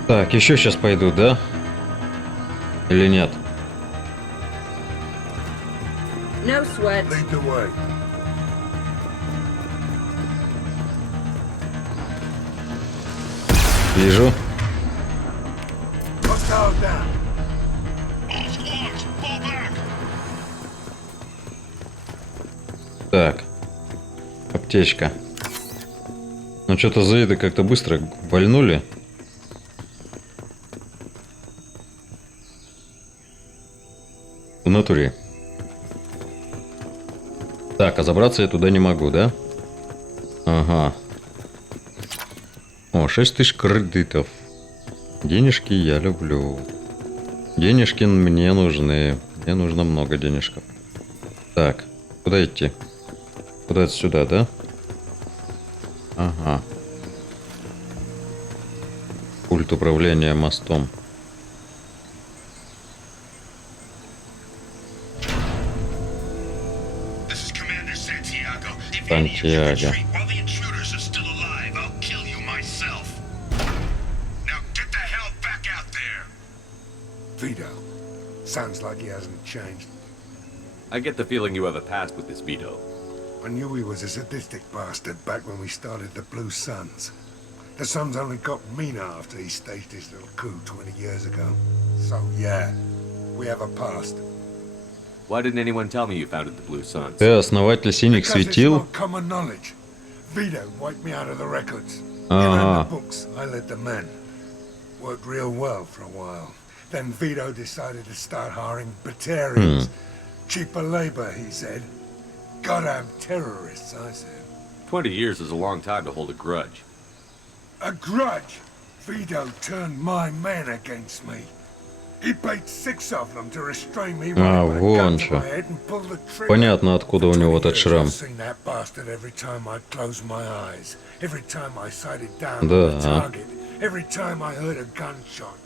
Так, еще сейчас пойдут, да? Или нет? No sweat. Lead the way. Вижу. Так. Аптечка. Ну что-то Заиды как-то быстро вальнули. В натуре. Так, а забраться я туда не могу, да? Ага. О, 6000 кредитов. Денежки я люблю. Денежки мне нужны. Мне нужно много денежков. Так, куда идти? Куда-то сюда, да? Ага. Пульт управления мостом. Сантьяго. Vito. Sounds like he hasn't changed. I get the feeling you have a past with this Vito. I knew he was a sadistic bastard back when we started the Blue Suns. The Suns only got meaner after he staged his little coup 20 years ago. So yeah, we have a past. Why didn't anyone tell me you founded the Blue Suns? Ты основатель Синих Светил? Common knowledge. Vito wiped me out of the records. He ran the books, I led the men. Worked real well for a while. Then Vito decided to start hiring Batarians. Cheaper labor, he said. Goddamn terrorists, I said. 20 years is a long time to hold a grudge. A grudge? Vito turned my men against me. He paid 6 of them to restrain me А, with a вон gun to чё. my head and pull the trigger. Понятно, откуда у него этот шрам. I've seen that bastard every time I closed my eyes. Every time I sighted down Да. on the target. Every time I heard a gunshot.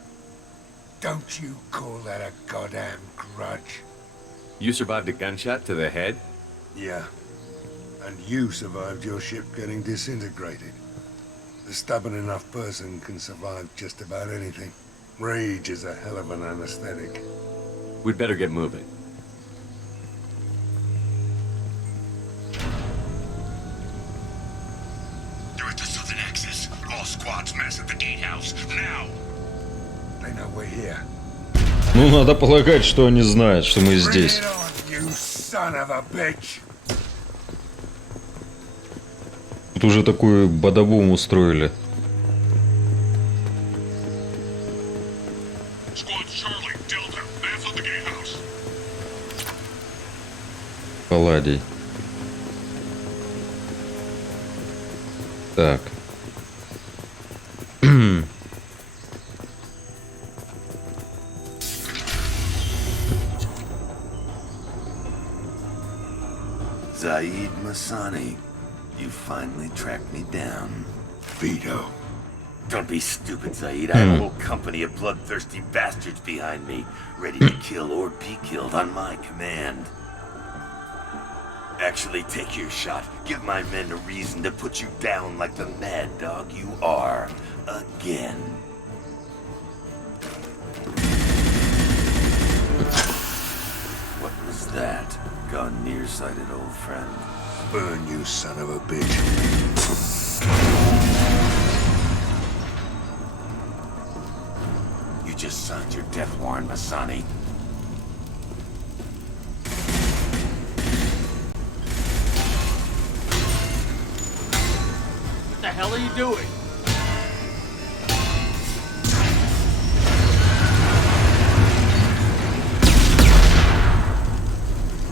Don't you call that a goddamn grudge? You survived a gunshot to the head? Yeah. And you survived your ship getting disintegrated. The stubborn enough person can survive just about anything. Rage is a hell of an anesthetic. We'd better get moving. You're at the southern axis. All squads mass at the gatehouse. Now! They know we're here. Ну, надо полагать, что они знают, что мы здесь. Bring it on, you son of a bitch! Тут уже такую бадабум устроили. Палладий. Так. Zaid Masani, you finally tracked me down. Vito. Don't be stupid, Zaid. I have a whole company of bloodthirsty bastards behind me, ready to kill or be killed on my command. Actually, take your shot. Give my men a reason to put you down like the mad dog you are. Again. What was that? Gone nearsighted, old friend. Burn, you son of a bitch. You just signed your death warrant, Masani. What the hell are you doing?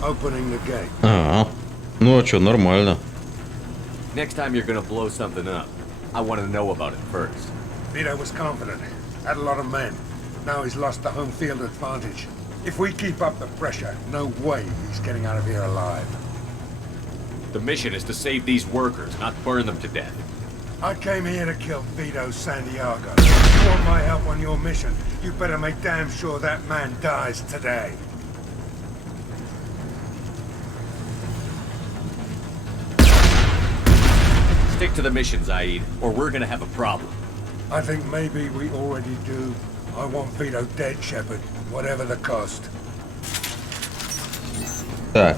Opening the gate. А, ну а чё, нормально. Next time you're gonna blow something up, I want to know about it first. Vito was confident. Had a lot of men. Now he's lost the home field advantage. If we keep up the pressure, no way he's getting out of here alive. The mission is to save these workers, not burn them to death. I came here to kill Vito Santiago. You want my help on your mission, you better make damn sure that man dies today. Stick to the mission, Zaid, or we're gonna have a problem. I think maybe we already do. I want Vito dead, Shepard, whatever the cost. Так.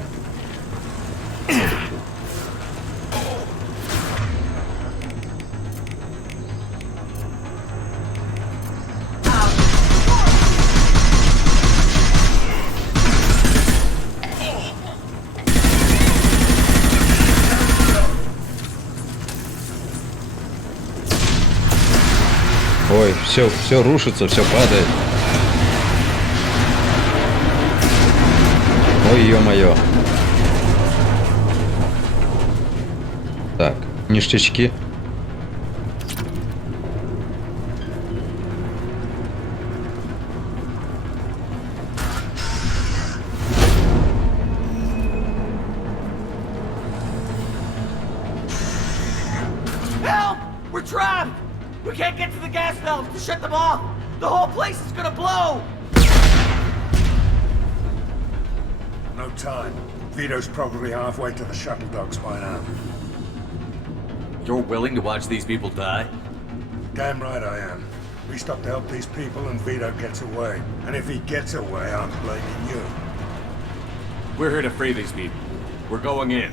Ой, все рушится, все падает. Ой, ё-моё. ништячки. Help! We're trapped! We can't get to the gas valves to shut them off! The whole place is gonna blow! No time. Vito's probably halfway to the shuttle docks by now. You're willing to watch these people die? Damn right I am. We stop to help these people and Vito gets away. And if he gets away, I'm blaming you. We're here to free these people. We're going in.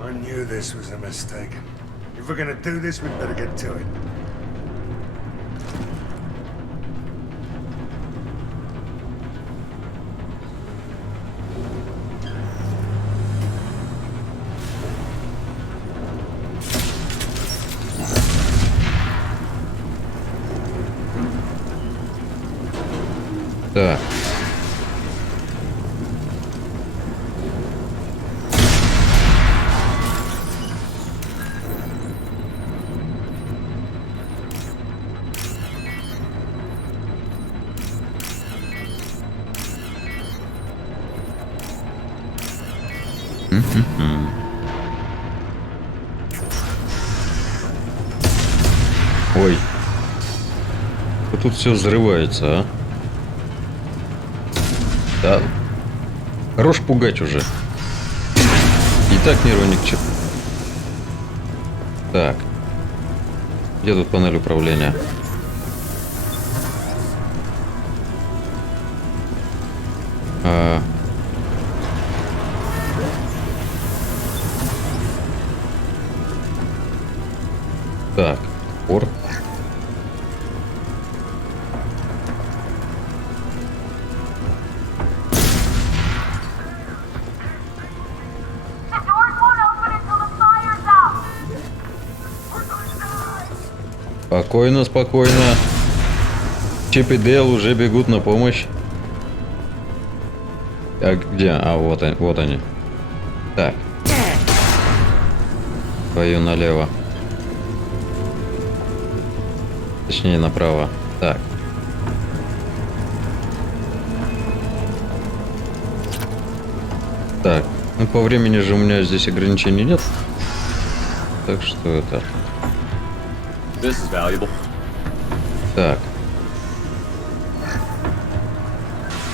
I knew this was a mistake. If we're gonna do this, we'd better get to it. Так. Ой. Тут все взрывается, а? Да. Хорош пугать уже. И так нервы ни к чему. Так. Где тут панель управления? Так. Пор. Спокойно, спокойно. Чип и Дейл уже бегут на помощь. А где? А, вот они. Так. Твою налево. Точнее, направо. Так. Так. Ну, по времени же у меня здесь ограничений нет. Так что это... This is valuable. Так.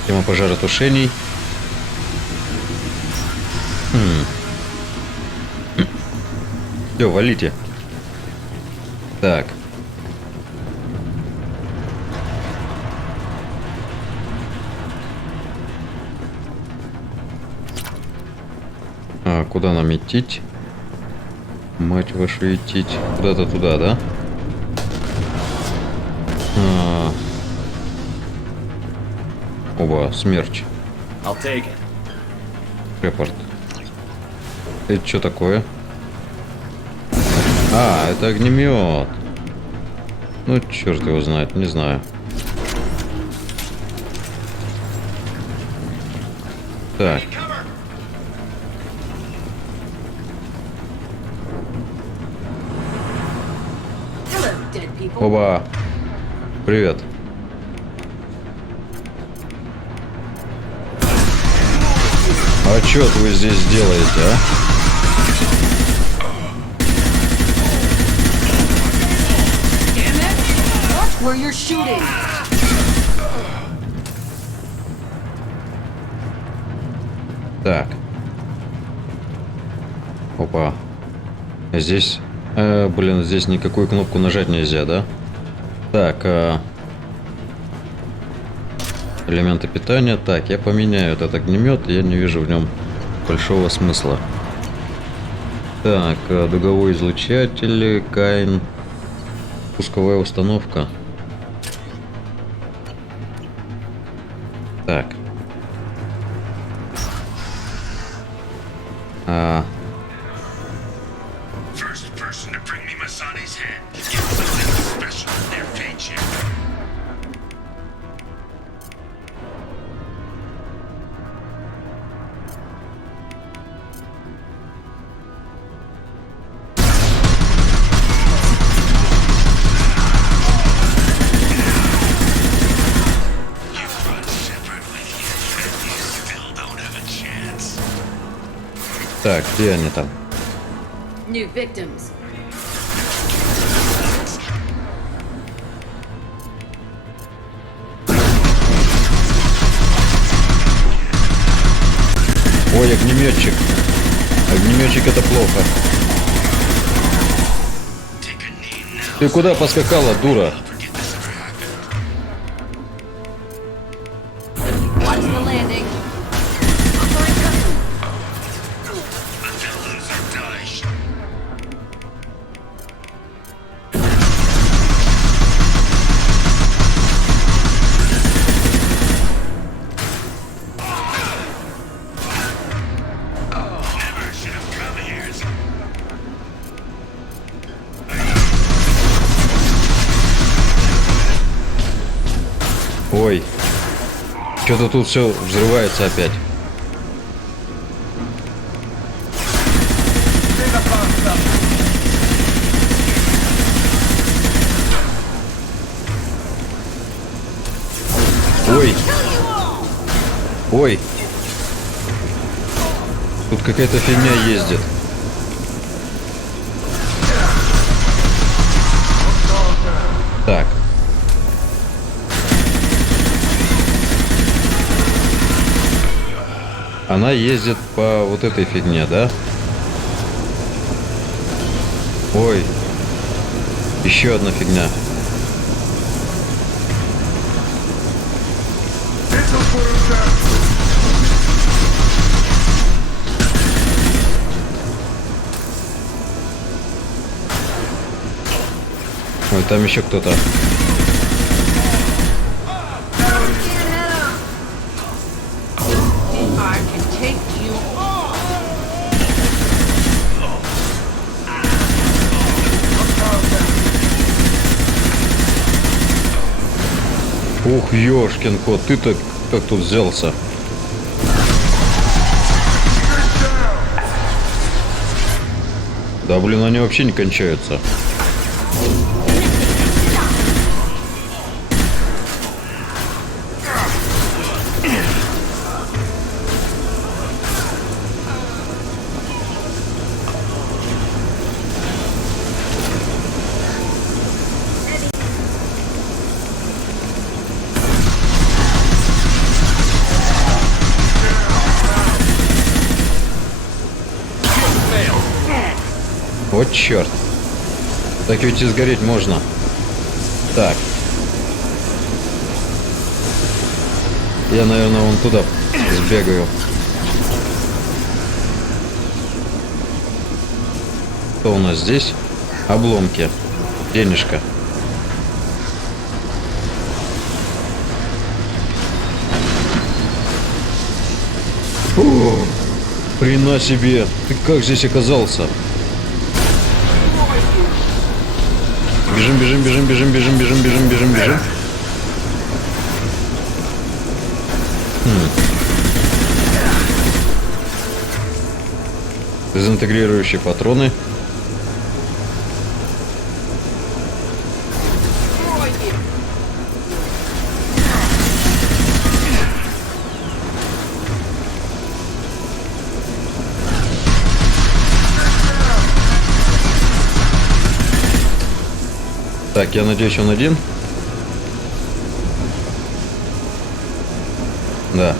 Тема пожаротушений. Все, валите. Так. А, куда нам идти? Мать вашу, идти. Куда-то туда, да? Оба, смерч. Репорт. Это что такое? А, это огнемет. Ну, черт его знает, не знаю. Так. Оба. Привет. А чё вы здесь делаете, а? Where you're shooting. Так. Опа. Здесь... блин, здесь никакую кнопку нажать нельзя, да? Так, элементы питания. Так, я поменяю этот огнемет. Я не вижу в нем большого смысла. Так, дуговой излучатель, Кайн. Пусковая установка. Так. Так, где они там? New victims. Ой, огнеметчик. Огнеметчик, это плохо. Ты куда поскакала, дура? Watch the landing. Ой, что-то тут все взрывается опять. Ой. Ой. Тут какая-то фигня ездит. Так. Она ездит по вот этой фигне, да? Ой. Еще одна фигня. Ой, там еще кто-то. Ух, ёшкин кот, ты-то как тут взялся? Да блин, они вообще не кончаются. Вот черт. Так ведь и сгореть можно. Так. Я, наверное, вон туда сбегаю. Что у нас здесь? Обломки. Денежка. О, хрена себе. Ты как здесь оказался? Бежим, бежим, бежим, бежим, бежим, бежим, бежим, бежим, бежим. Дезинтегрирующие патроны. Так, я надеюсь, он один. Да.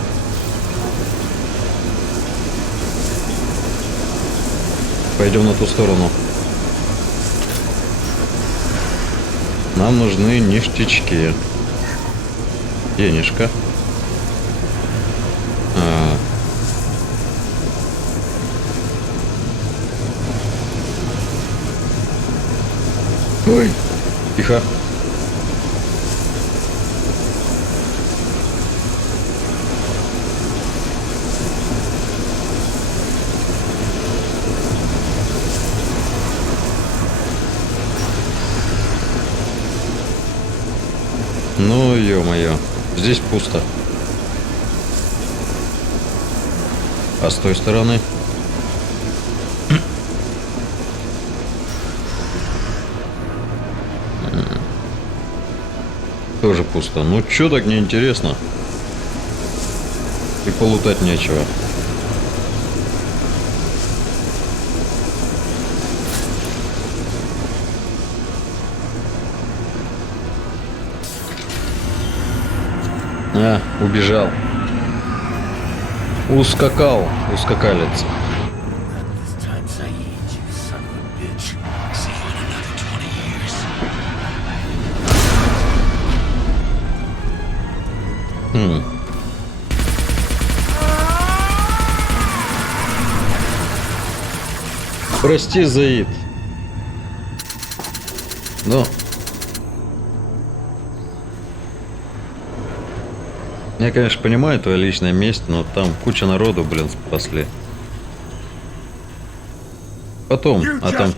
Пойдем на ту сторону. Нам нужны ништячки. Денежка. Ой. Тихо. Ну, ё-моё, здесь пусто. А с той стороны? Тоже пусто. Ну, чё так неинтересно? И полутать нечего. А, убежал. Ускакал, ускакалец. Прости, Заид. Но я, конечно, понимаю твое личное месть, но там куча народу, блин, спасли. Потом, а там...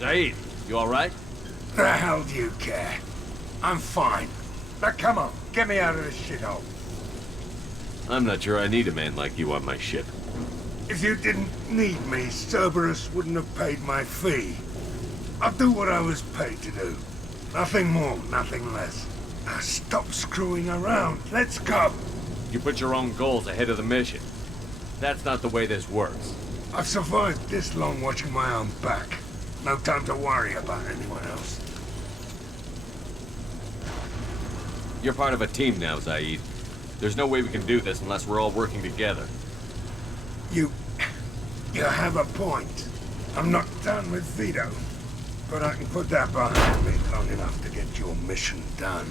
Zaid, you alright? The hell do you care? I'm fine. Now come on, get me out of this shithole. I'm not sure I need a man like you on my ship. If you didn't need me, Cerberus wouldn't have paid my fee. I'll do what I was paid to do. Nothing more, nothing less. Now stop screwing around. Let's go. You put your own goals ahead of the mission. That's not the way this works. I've survived this long watching my own back. No time to worry about anyone else. You're part of a team now, Zaid. There's no way we can do this unless we're all working together. You have a point. I'm not done with Vito, but I can put that behind me long enough to get your mission done.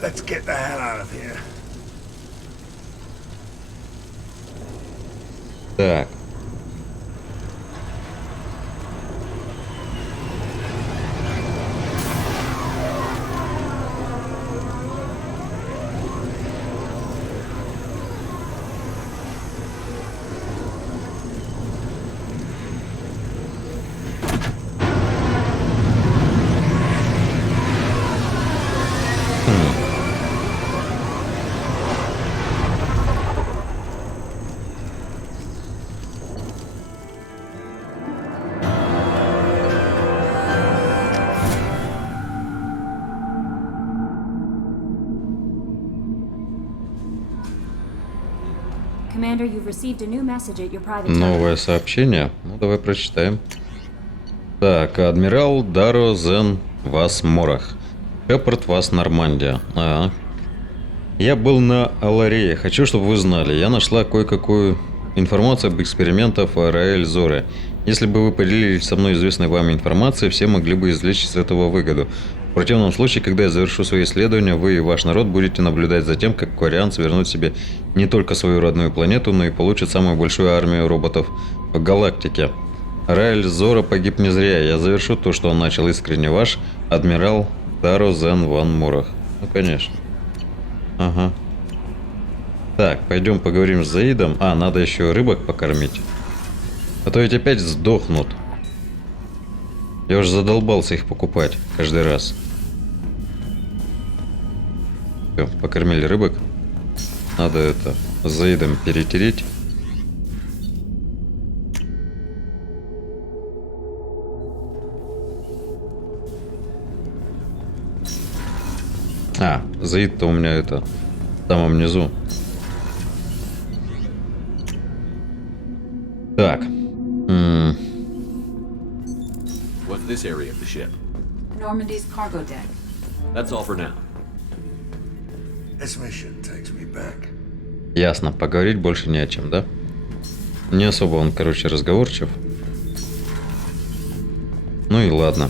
Let's get the hell out of here. Так. Commander, you've received a new message at your private Новое сообщение. Ну, давай прочитаем. Так, адмирал Даро Зен Вас Морах. Шепард Вас Нормандия. Я был на Аларее. Хочу, чтобы вы знали. Я нашла кое-какую информацию об экспериментах Раэль Зоре. Если бы вы поделились со мной известной вам информацией, все могли бы извлечь из этого выгоду. В противном случае, когда я завершу свои исследования, вы и ваш народ будете наблюдать за тем, как кварианцы вернут себе не только свою родную планету, но и получат самую большую армию роботов в галактике. Раэль Зора погиб не зря. Я завершу то, что он начал. Искренне ваш, адмирал Даро Зен Ван Мурах. Ну, конечно. Ага. Так, пойдем поговорим с Заидом. Надо еще рыбок покормить. А то ведь опять сдохнут. Я уже задолбался их покупать каждый раз. Все, покормили рыбок. Надо это с Заидом перетереть. Заид-то у меня это в самом низу. Так. What's this area of the ship? Normandy's cargo deck. That's all for now. This mission takes me back. Ясно, поговорить больше не о чем, да? Не особо он, короче, разговорчив. Ну и ладно.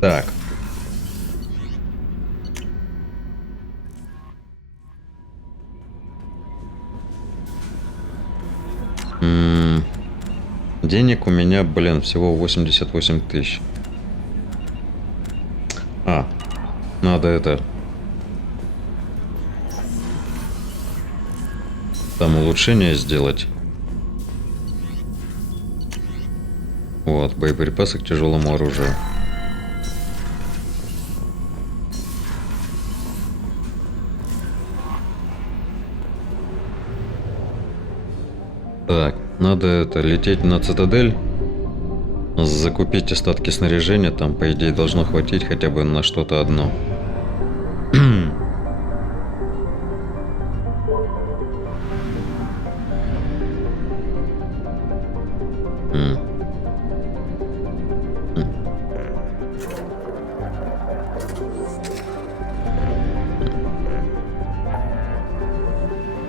Так. Денег у меня, блин, всего 88 тысяч. Надо это... Там улучшение сделать. Вот, боеприпасы к тяжелому оружию. Так, надо это лететь на цитадель, закупить остатки снаряжения, там по идее должно хватить хотя бы на что-то одно.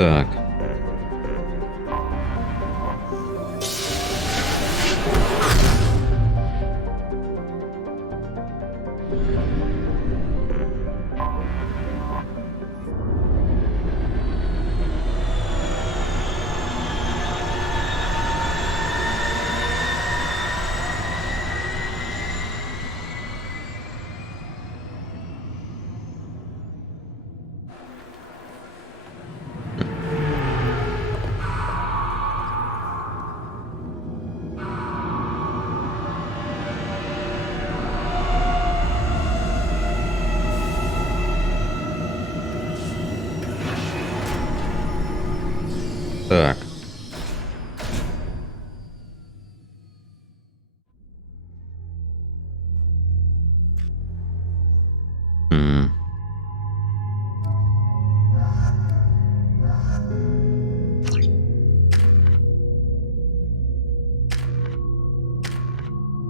Так. Так.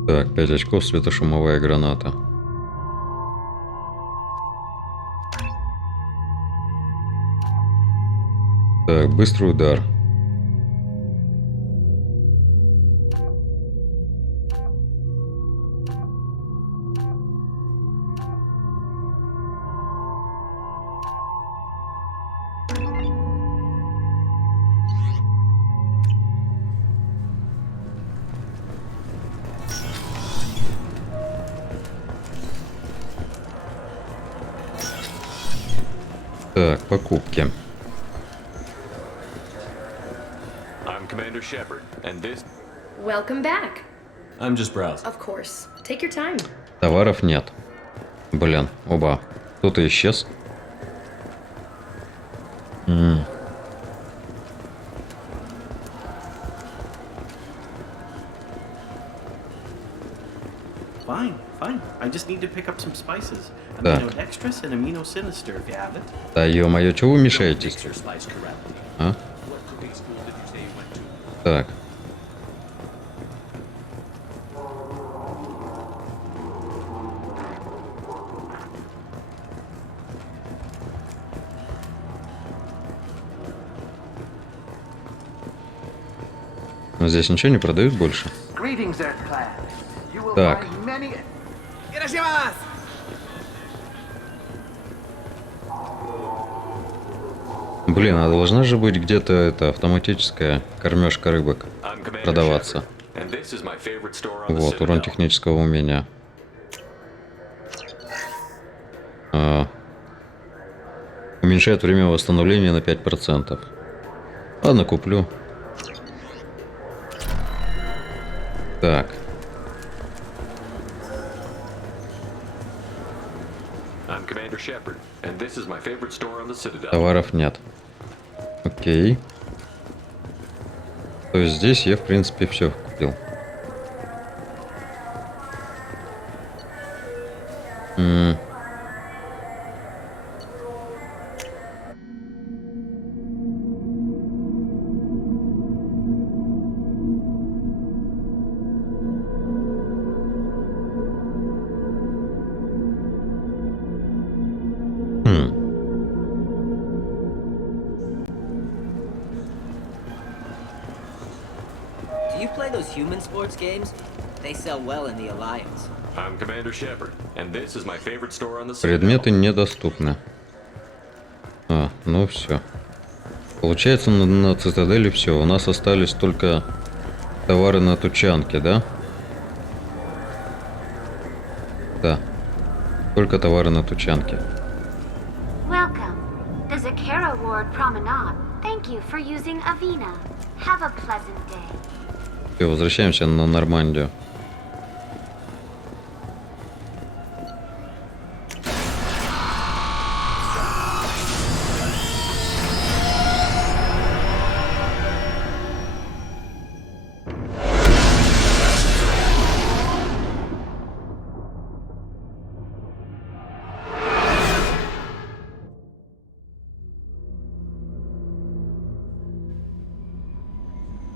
Так, 5 очков, светошумовая граната. Так, быстрый удар. Так, покупки. I'm Commander Shepard, and this... Welcome back. I'm just browsing. Of course. Take your time. Товаров нет. Блин, оба. Кто-то исчез. Fine, fine. I just need to pick up some spices. Так. Amino dextrose and amino sinister, if you have it. Да ё-моё, чего вы мешаетесь? А? Так. Но здесь ничего не продают больше. Так. Блин, а должна же быть где-то эта автоматическая кормежка рыбок продаваться. Вот, урон технического умения. Уменьшает время восстановления на 5%. Ладно, куплю. Так. Товаров нет. Окей. То есть здесь я, в принципе, все купил. Do you play those human sports games? They sell well in the Alliance. I'm Commander Shepard, and this is my favorite store on the Предметы недоступны. Ну все. Получается, на цитадели все. У нас остались только товары на тучанке, да? Да. Только товары на тучанке. Welcome. The Zakara Ward Promenade. Thank you for using Avina. Have a pleasant day. Все, возвращаемся на Нормандию.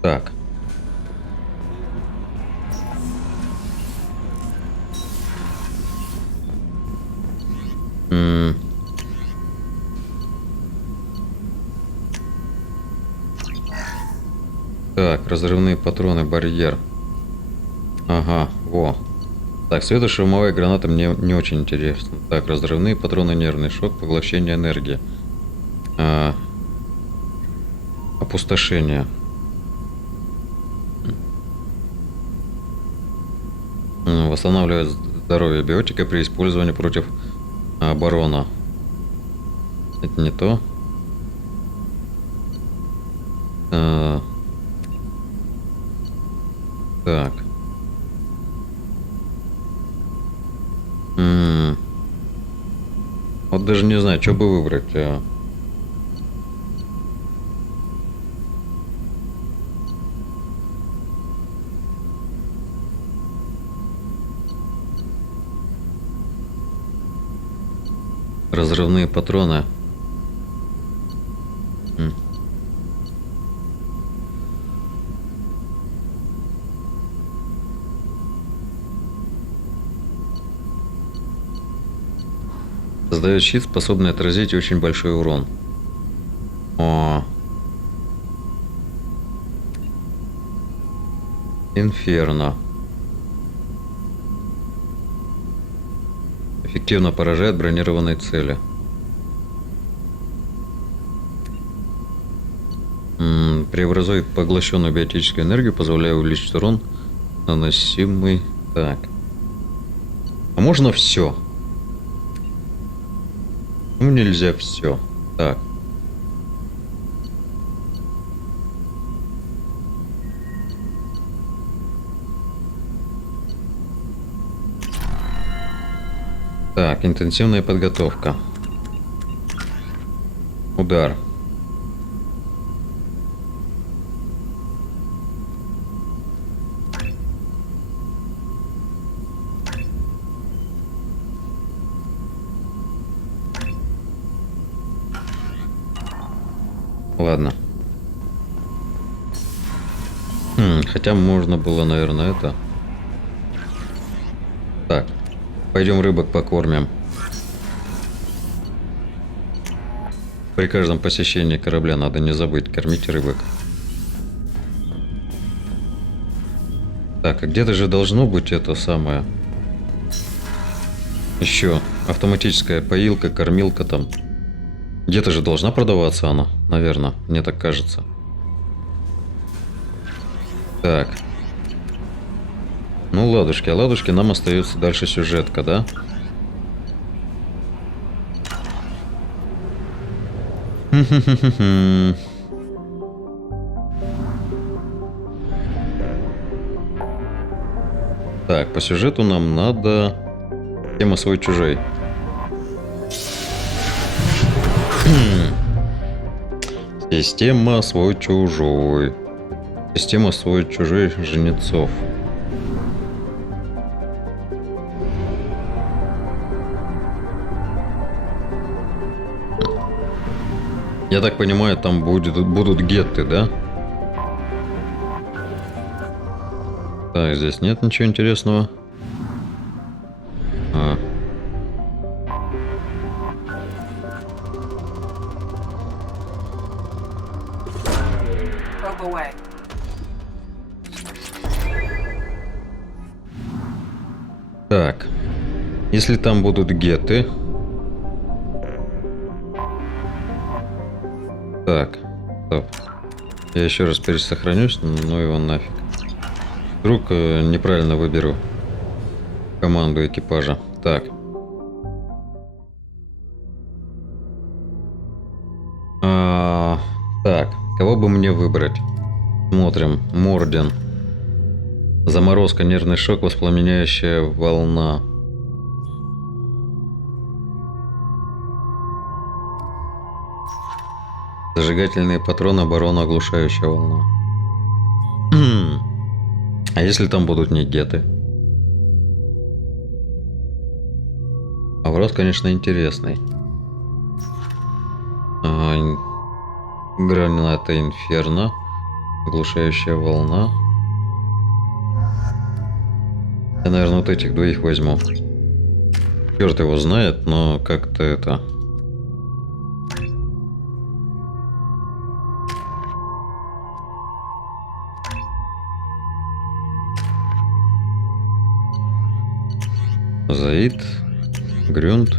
Так. Так, разрывные патроны, барьер. Ага, во. Так, светошумовая граната мне не очень интересна. Так, разрывные патроны, нервный шок, поглощение энергии. Опустошение. Восстанавливает здоровье биотика при использовании против барона. Это не то. Так. Вот даже не знаю, что бы выбрать. Разрывные патроны. Создает щит, способный отразить очень большой урон. О. Инферно. Эффективно поражает бронированные цели. Преобразует поглощенную биотическую энергию, позволяя увеличить урон, наносимый. Так. А можно все? Ну, нельзя все. Так. Так, интенсивная подготовка. Удар. Ладно. Хотя можно было, наверное, это. Так. Пойдем рыбок покормим. При каждом посещении корабля надо не забыть кормить рыбок. Так, а где-то же должно быть это самое. Еще автоматическая поилка, кормилка там. Где-то же должна продаваться она, наверное, мне так кажется. Так. Ну, ладушки, а ладушки нам остается дальше сюжетка, да? Так, по сюжету нам надо... Тема свой-чужой. Система свой-чужой. Система свой-чужой жнецов. Я так понимаю, там будут гетты, да? Так, здесь нет ничего интересного. Так, если там будут гетты... Так, стоп. Я еще раз пересохранюсь, ну его нафиг. Вдруг неправильно выберу команду экипажа. Так. Так, кого бы мне выбрать? Смотрим. Морден. Заморозка, нервный шок, воспламеняющая волна. Зажигательные патроны, оборона, оглушающая волна. А если там будут не геты? Вопрос, конечно, интересный. Граната инферно. Оглушающая волна. Я, наверное, вот этих двоих возьму. Черт его знает, но как-то это... Заид. Грюнд.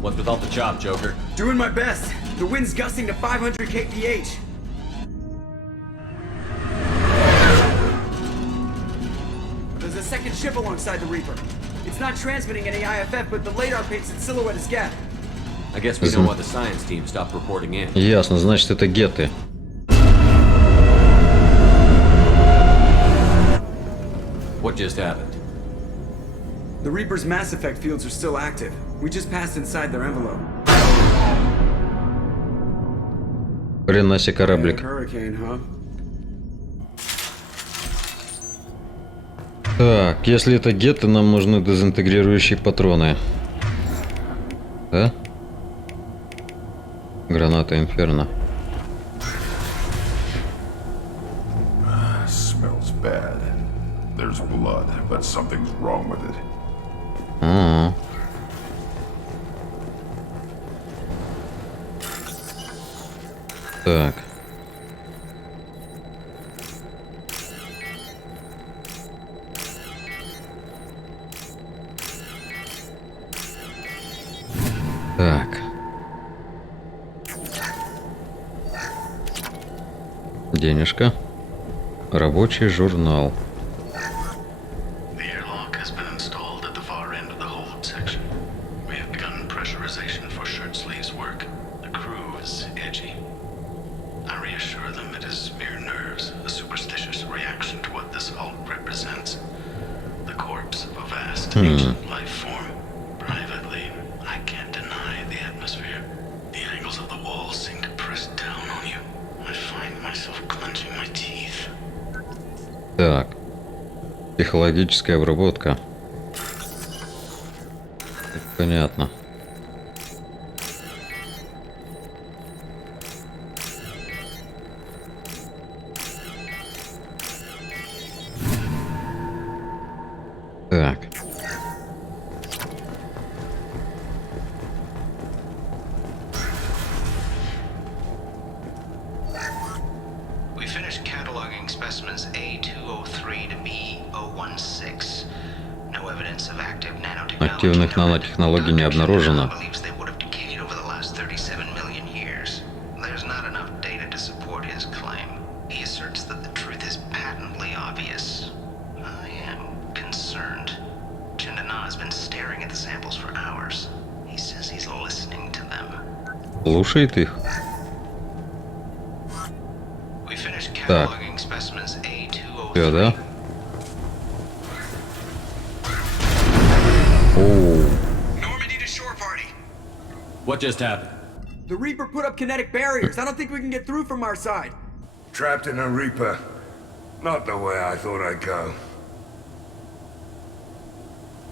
What's with all the chop, Joker? Doing my best. The wind's gusting to 500 kph. There's a second ship alongside the Reaper. It's not transmitting any IFF, but the radar paints its silhouette as Geth. I guess we know why the science team stopped reporting in. Ясно, значит это геты. What just happened? The Reaper's mass effect fields are still active. We just passed inside their envelope. Хрена себе кораблик. Hurricane, huh? Так, если это геты, нам нужны дезинтегрирующие патроны. Да? Граната Инферно. Smells bad. There's blood, but something's wrong with it. Так. Так. Денежка. Рабочий журнал. The airlock has been installed at the far end of the hold section. We have begun pressurization for shirt sleeves work. The crew is edgy. I reassure them it is mere nerves, a superstitious reaction to what this hulk represents. The corpse of a vast ancient life form. Privately, I can't deny the atmosphere. The angles of the walls seem to press down on you. I find myself clenching my teeth. Так. Психологическая обработка. Понятно. Так. We finished cataloging specimens A203 to B016. No evidence of active nanotechnology. Активных нанотехнологий не обнаружено. Believes they would have decayed over the last 37 million years. There's not enough data to support his claim. He asserts that the truth is patently obvious. I am concerned. Chandana has been staring at the samples for hours. He says he's listening to them. Слушает их. We finished Так. cataloging specimens A203. Всё, да? Оу. What just happened? The Reaper put up kinetic barriers. I don't think we can get through from our side. Trapped in a Reaper. Not the way I thought I'd go.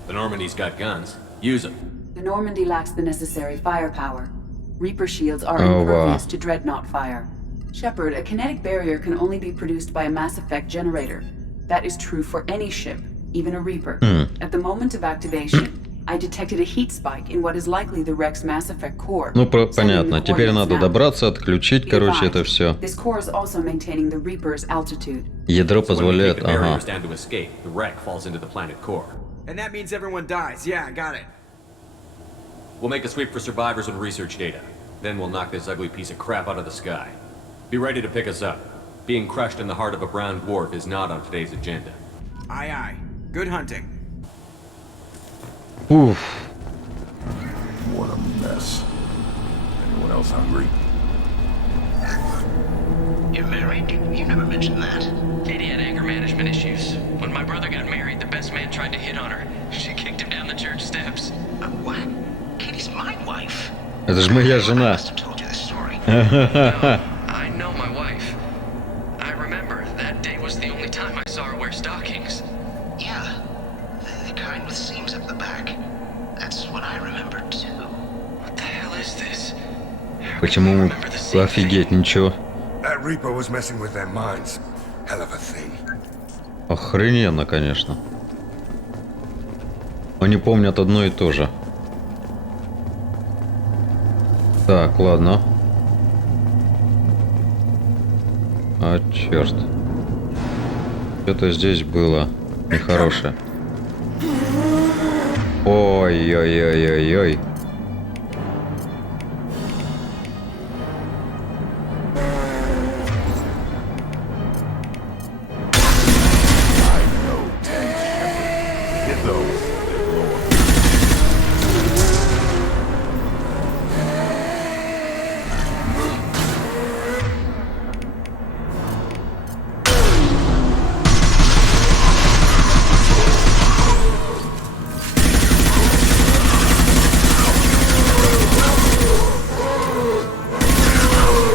The Normandy's got guns. Use them. The Normandy lacks the necessary firepower. Reaper shields are Oh, impervious wow. to dreadnought fire. Shepard, a kinetic barrier can only be produced by a Mass Effect generator. That is true for any ship, even a Reaper. At the moment of activation, I detected a heat spike in what is likely the Rex Mass Effect core. Ну, понятно. Теперь надо добраться, отключить, короче, это все. This core is also maintaining the Reaper's altitude. Ядро So when we позволяет... take the Ага. barriers down to escape, the wreck falls into the planet core. And that means everyone dies. Yeah, got it. We'll make a sweep for survivors and research data. Then we'll knock this ugly piece of crap out of the sky. Be ready to pick us up. Being crushed in the heart of a brown dwarf is not on today's agenda. Aye, aye. Good hunting. Уф. What a mess. Anyone else hungry? You're married? You never mentioned that. Katie had anger management issues. When my brother got married, the best man tried to hit on her. She kicked him down the church steps. What? Katie's my wife. Это же моя жена. I told you this story. I know my wife. I remember that day was the only time I saw her wear stockings. Yeah. The kind with seams up the back. That's what I remember too. What the hell is this? Почему? Офигеть, ничего. That Reaper was messing with their minds. Hell of a thing. Охрененно, конечно. Они помнят одно и то же. Так, ладно. А, черт. Что-то здесь было нехорошее. Ой-ой-ой-ой-ой.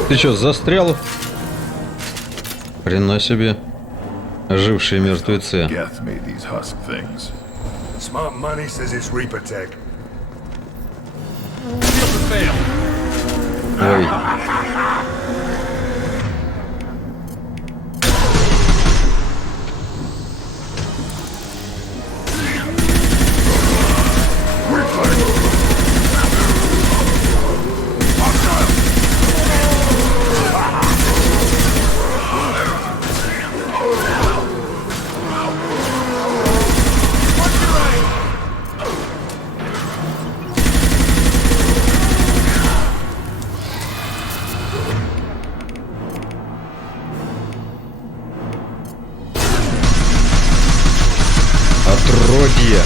Ты что, застрял? Хрена себе. Ожившие мертвецы. Smart money says it's Reaper tech. Ой. Отродье.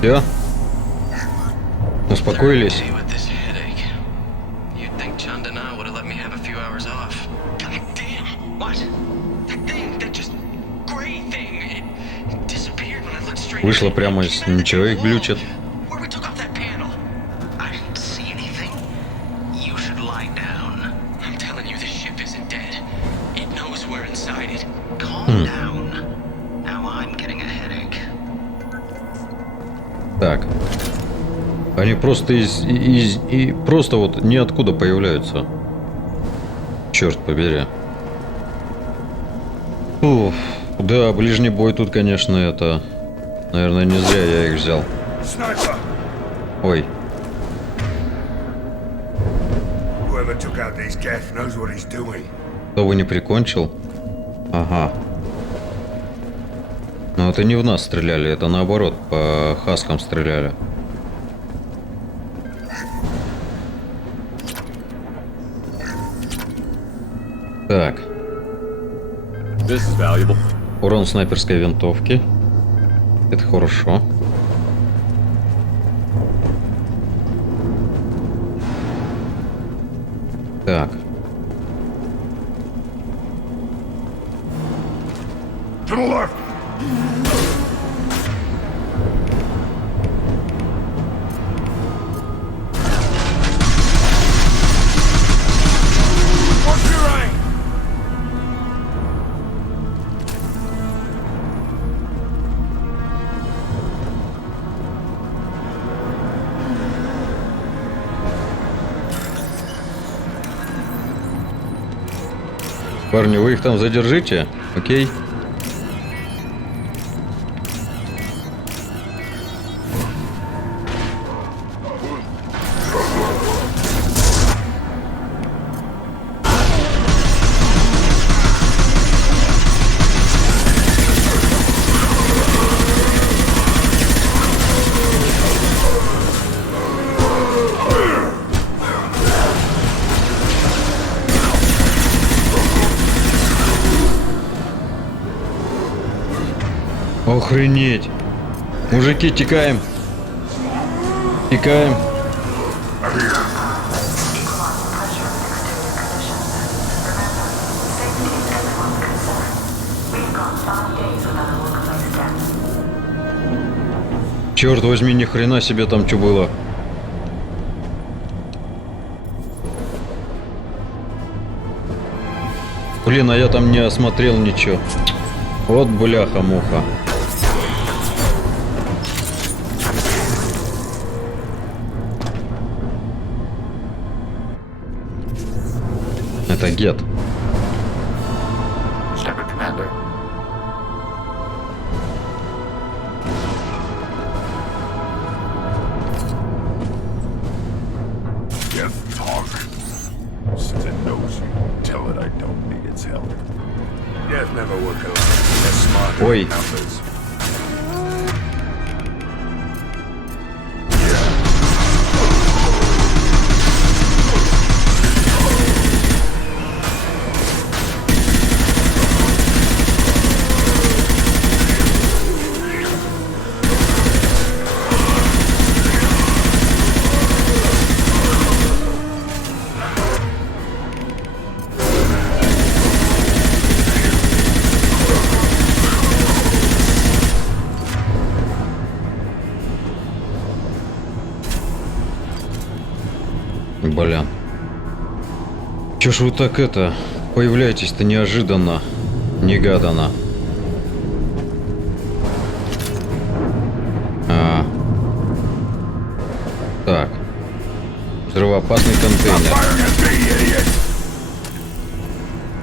Все? Успокоились? Вышло прямо из ничего и глючит. Так. Они просто просто вот ниоткуда появляются. Черт побери. Уф, да, ближний бой тут, конечно, это... Наверное, не зря я их взял. Ой. Кто бы не прикончил? Ага. Но это не в нас стреляли, это наоборот, по хаскам стреляли. Так. Урон снайперской винтовки. Это хорошо. Так. To the left. Watch your aim. Парни, вы их там задержите, окей? Охренеть! Мужики, текаем! Текаем! Черт возьми, ни хрена себе там что было. Блин, а я там не осмотрел ничего. Вот бляха-муха. Это гет. Shepard, Commander. Death talk. Since it knows you, tell it I don't need its help. Death never work alone. They're smart Ой. numbers. Бля. Чё ж вы так появляетесь-то неожиданно, негаданно? Так. Взрывоопасный контейнер.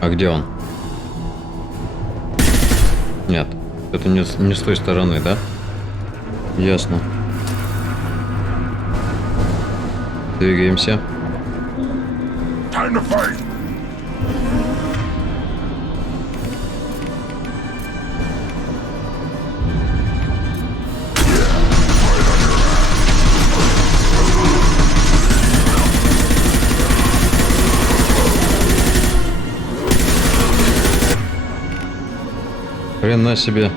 А где он? Нет, это не с той стороны, да? Ясно. Двигаемся. Time to fight. Хрена себе.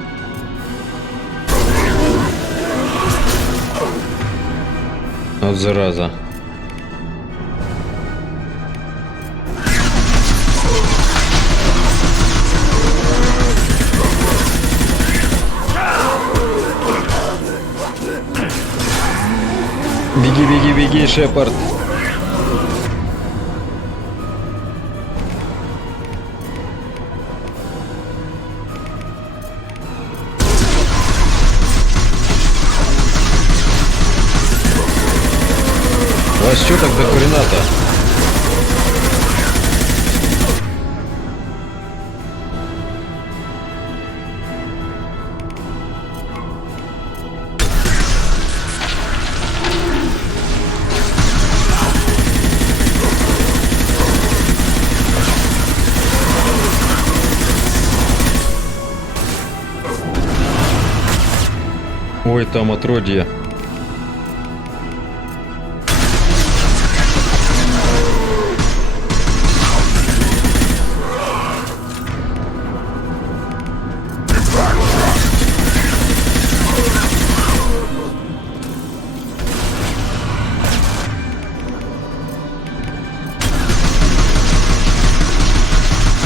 Вот зараза. Беги, беги, беги, Шепард. У вас что так до хрена-то? Ой, там отродье.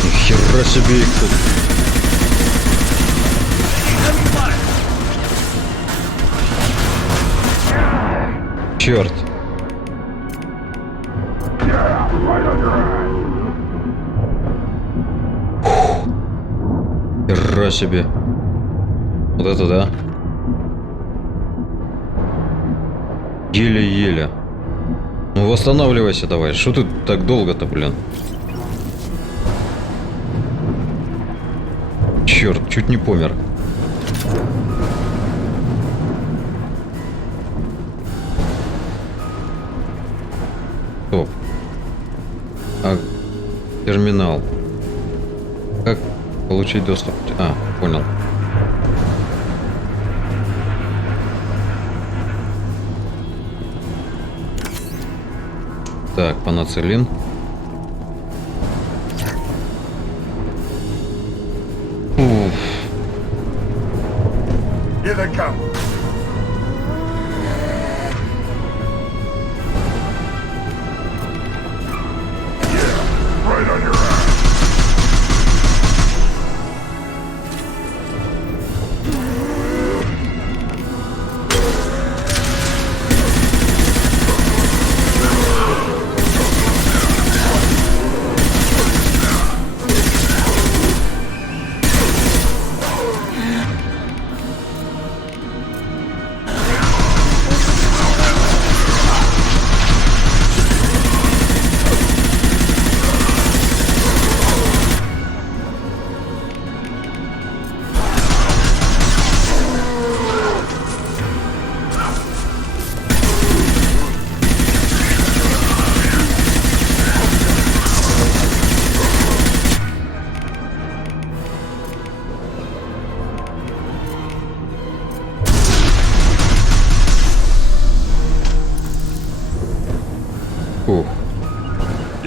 Нихера себе их тут. Черт. Хера себе. Вот это да. Еле-еле. Ну восстанавливайся давай. Что ты так долго-то, блин? Черт, чуть не помер. Стоп. А, терминал. Как получить доступ? А, понял. Так, панацелин. Уф. Here they come. Right on your ass.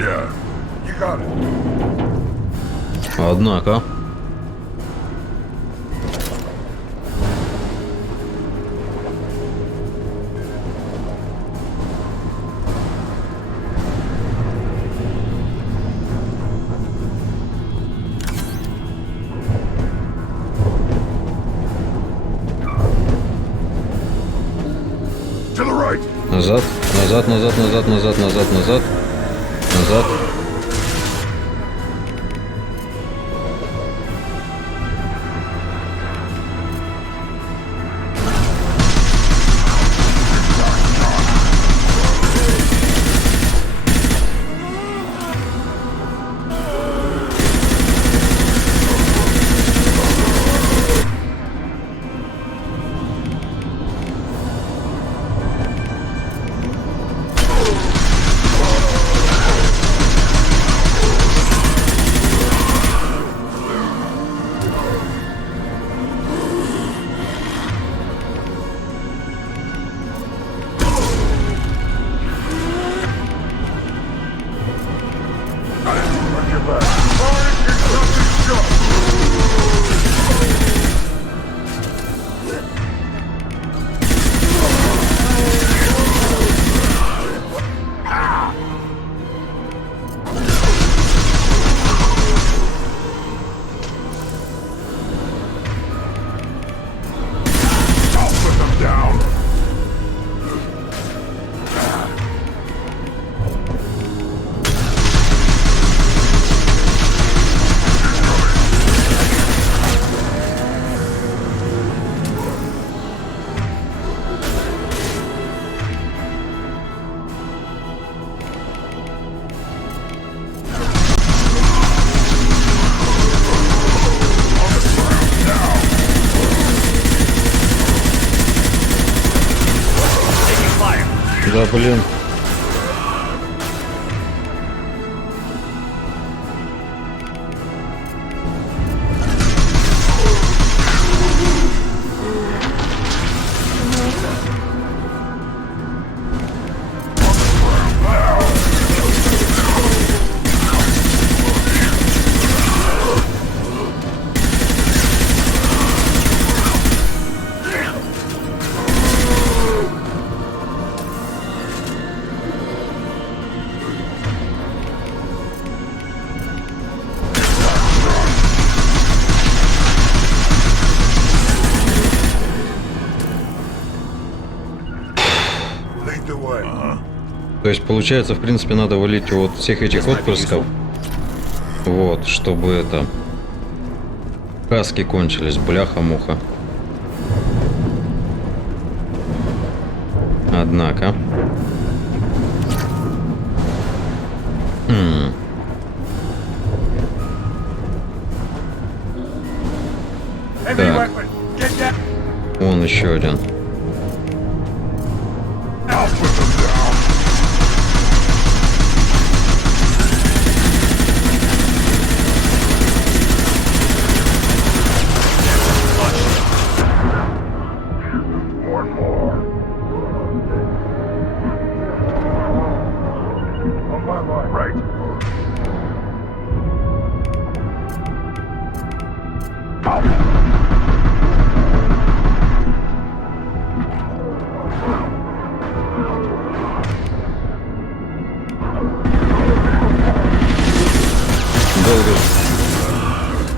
Yeah, you got it. Однако. To the right. Назад, назад, назад, назад, назад, назад, назад, назад. Да, блин. То есть, получается, в принципе, надо валить вот всех этих отпрысков. Вот, чтобы это... Каски кончились, бляха-муха. Однако... Так. Вон еще один.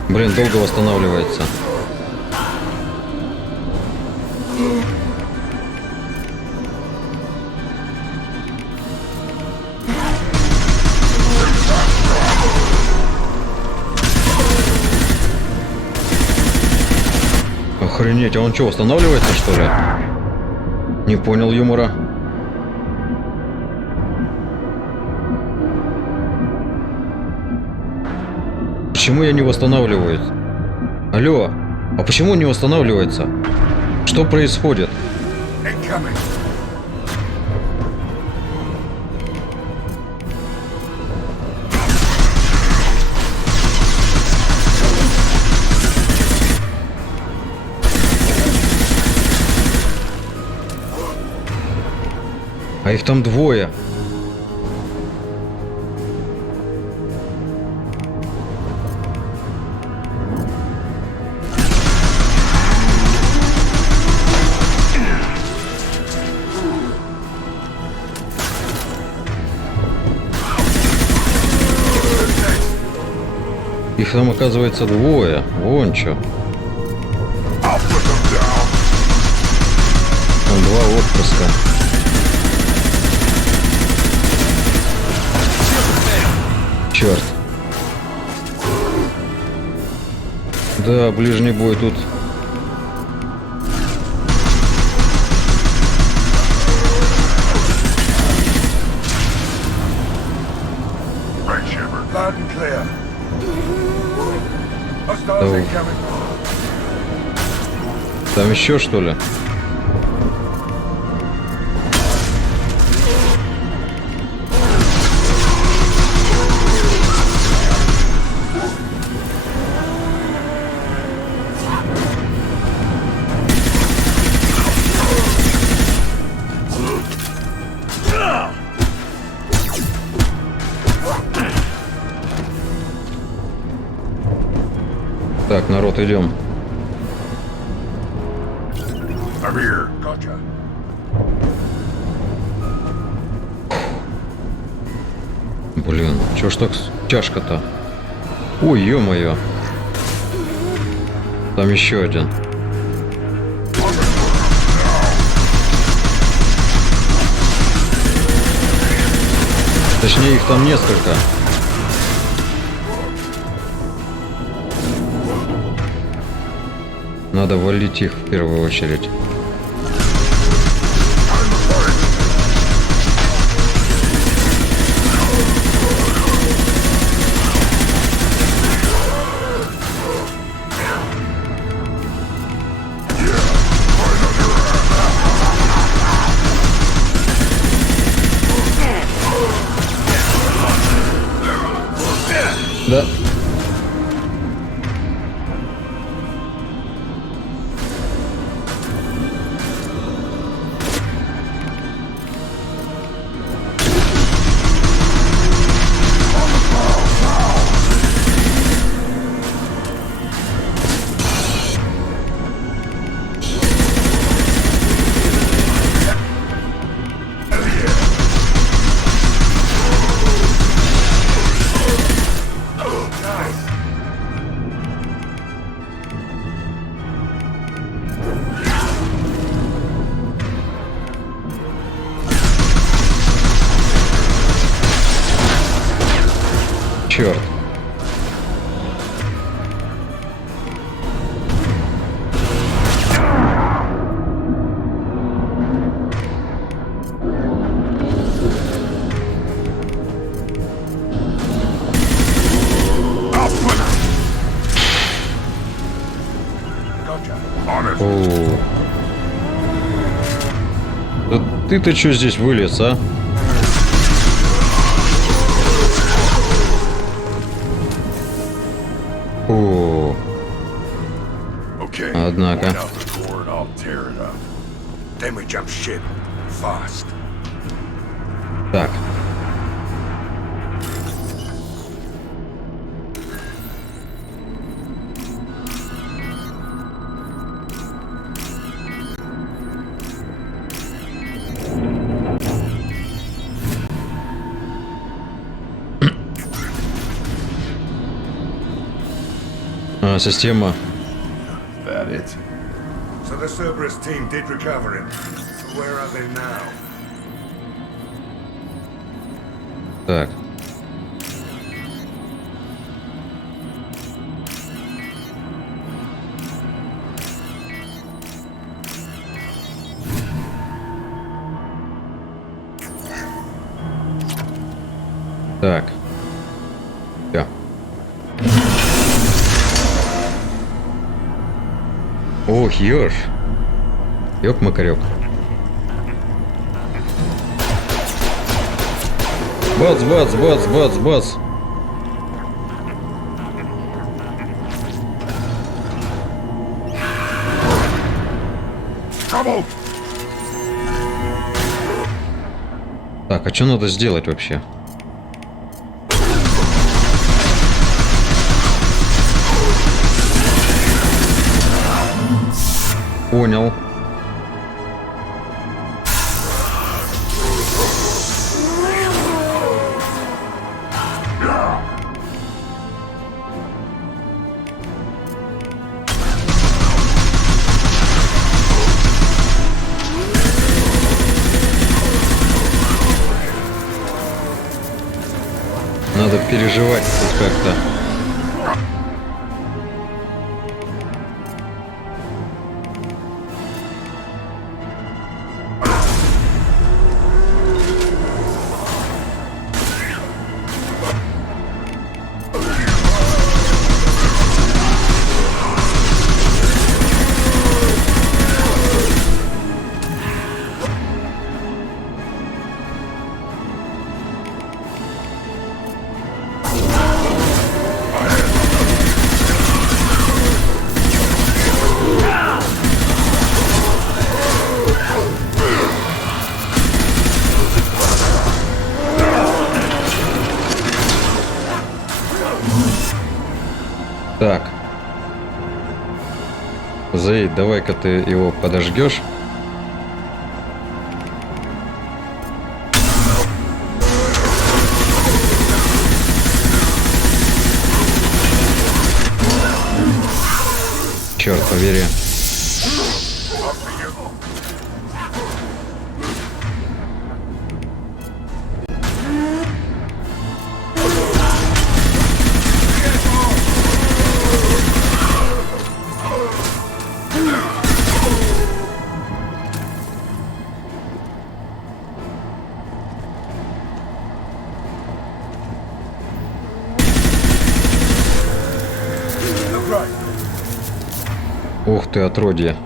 Блин, долго восстанавливается. Охренеть, а он что, восстанавливается, что ли? Не понял юмора. Почему я не восстанавливаюсь? Алло, а почему он не восстанавливается? Что происходит? А их там двое. Их там, оказывается, двое. Вон чё. Там два отпрыска. Черт. Да, ближний бой тут. Loud and clear. Hostiles incoming. Там еще что ли? Так, народ, идем. I'm here. Gotcha. Блин, чё ж так тяжко-то? Ой, ё-моё. Там еще один. Точнее, их там несколько. Надо валить их в первую очередь. Да. Черт. О. Да ты-то что здесь вылез, а? О. Однако. Так. Система. That it? So the Cerberus team did recover him. Where are they now? Так. Так. Всё. Ох, ёж. Ёк-макарёк. Бац, бац, бац, бац, бац. Так, а что надо сделать вообще? Понял. переживать тут как-то. Так. Заид, давай-ка ты его подожгешь. Черт побери. Ух ты, отродье.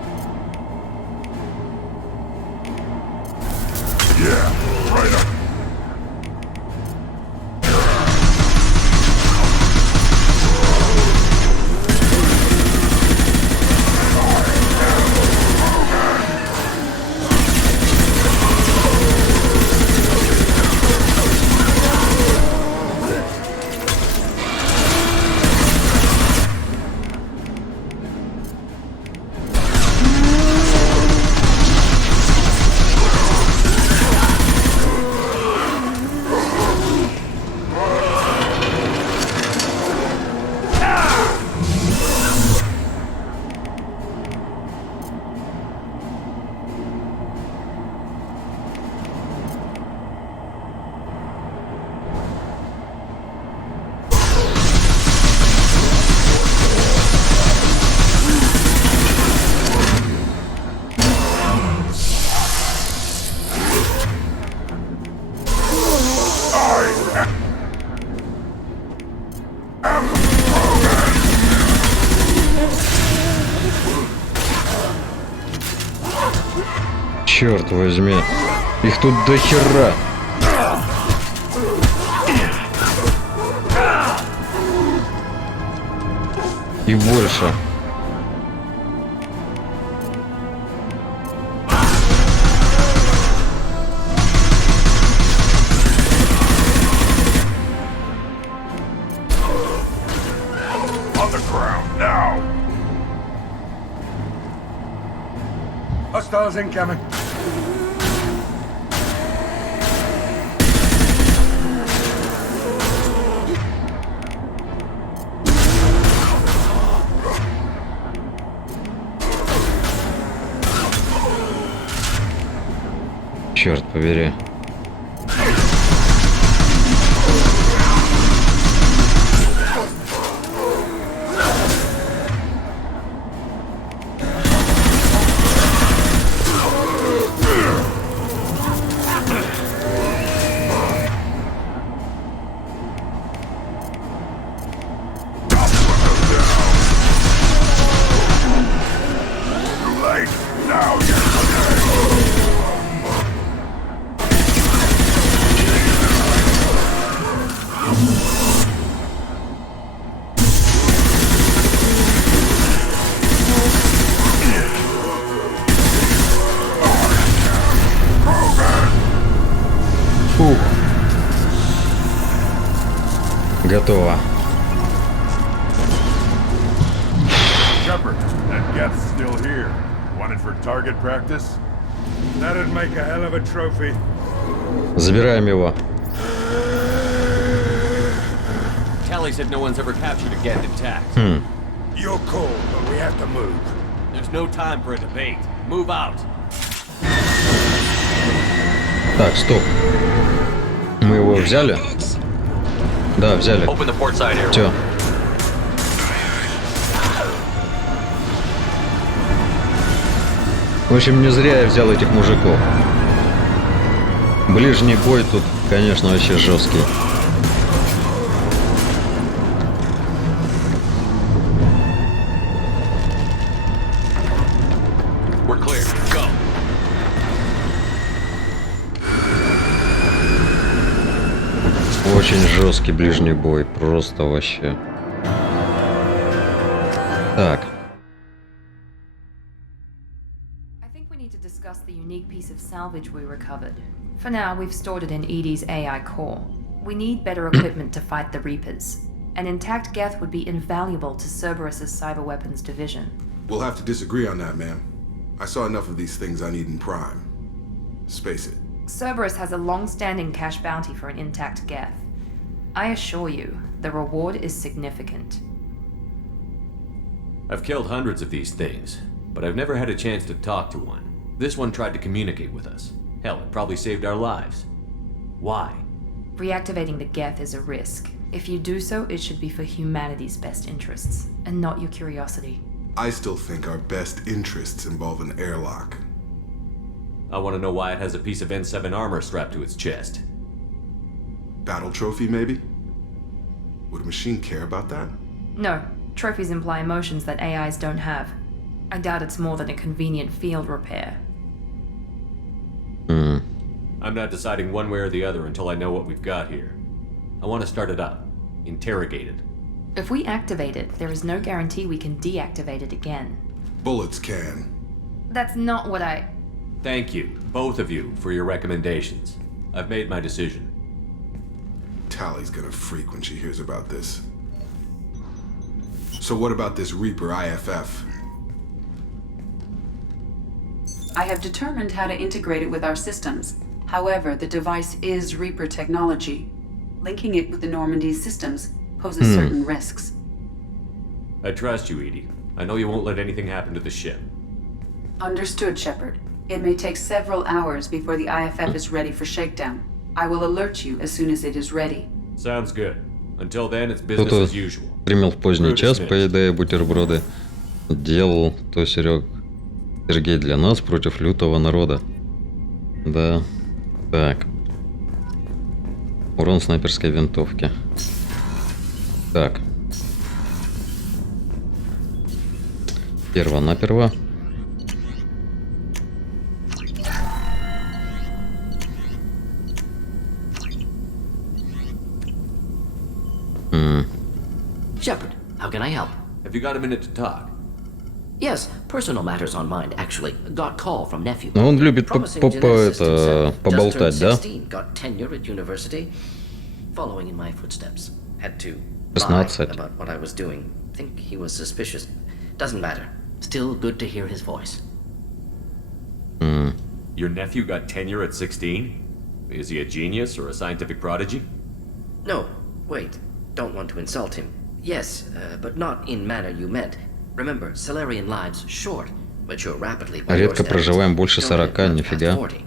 Черт возьми, их тут до хера. И больше. On the ground now. Hostiles incoming. Черт побери. Фух. Готово. Shepard, that Geth's still here. Want it for target practice? That'd make a hell of a trophy. Забираем его. Tally said no one's ever captured a Geth intact. You're cool, but we have to move. There's no time for a debate. Move out. Так, стоп. Мы его взяли? Да, взяли. Open the port side area. Все. В общем, не зря я взял этих мужиков. Ближний бой тут, конечно, вообще жесткий. We're clear. Go. Очень жесткий ближний бой, просто вообще. Так. Discuss the unique piece of salvage we recovered. For now, we've stored it in Edie's AI core. We need better equipment to fight the Reapers. An intact Geth would be invaluable to Cerberus's cyber weapons division. We'll have to disagree on that, ma'am. I saw enough of these things on Eden Prime. Space it. Cerberus has a long-standing cash bounty for an intact Geth. I assure you, the reward is significant. I've killed hundreds of these things, but I've never had a chance to talk to one. This one tried to communicate with us. Hell, it probably saved our lives. Why? Reactivating the Geth is a risk. If you do so, it should be for humanity's best interests, and not your curiosity. I still think our best interests involve an airlock. I want to know why it has a piece of N7 armor strapped to its chest. Battle trophy, maybe? Would a machine care about that? No. Trophies imply emotions that AIs don't have. I doubt it's more than a convenient field repair. I'm not deciding one way or the other until I know what we've got here. I want to start it up. Interrogate it. If we activate it, there is no guarantee we can deactivate it again. Bullets can. That's not what I... Thank you, both of you, for your recommendations. I've made my decision. Tally's gonna freak when she hears about this. So what about this Reaper IFF? I have determined how to integrate it with our systems. However, the device is Reaper technology. Linking it with the Normandy's systems poses certain risks. I trust you, Edie. I know you won't let anything happen to the ship. Understood, Shepard. It may take several hours before the IFF is ready for shakedown. I will alert you as soon as it is ready. Sounds good. Until then, it's business as usual. Стримил в поздний час, поедая бутерброды. Делал то Сергей для нас против лютого народа. Да. Так. Урон снайперской винтовки. Так. Перво-наперво. Shepard, how can I help? Have you got a minute to talk? Yes, personal matters on mind, actually. Got call from nephew. Но он любит Promising geneticist himself. поболтать, Just да? turned 16, got tenure at university. Following in my footsteps. Had to lie 16. about what I was doing. Think he was suspicious. Doesn't matter. Still good to hear his voice. Your nephew got tenure at 16? Is he a genius or a scientific prodigy? No, wait. Don't want to insult him. Yes, but not in manner you meant. Remember, Solarian lives short, mature rapidly by your Редко standards. проживаем больше Don't live 40, much нифига. past 40.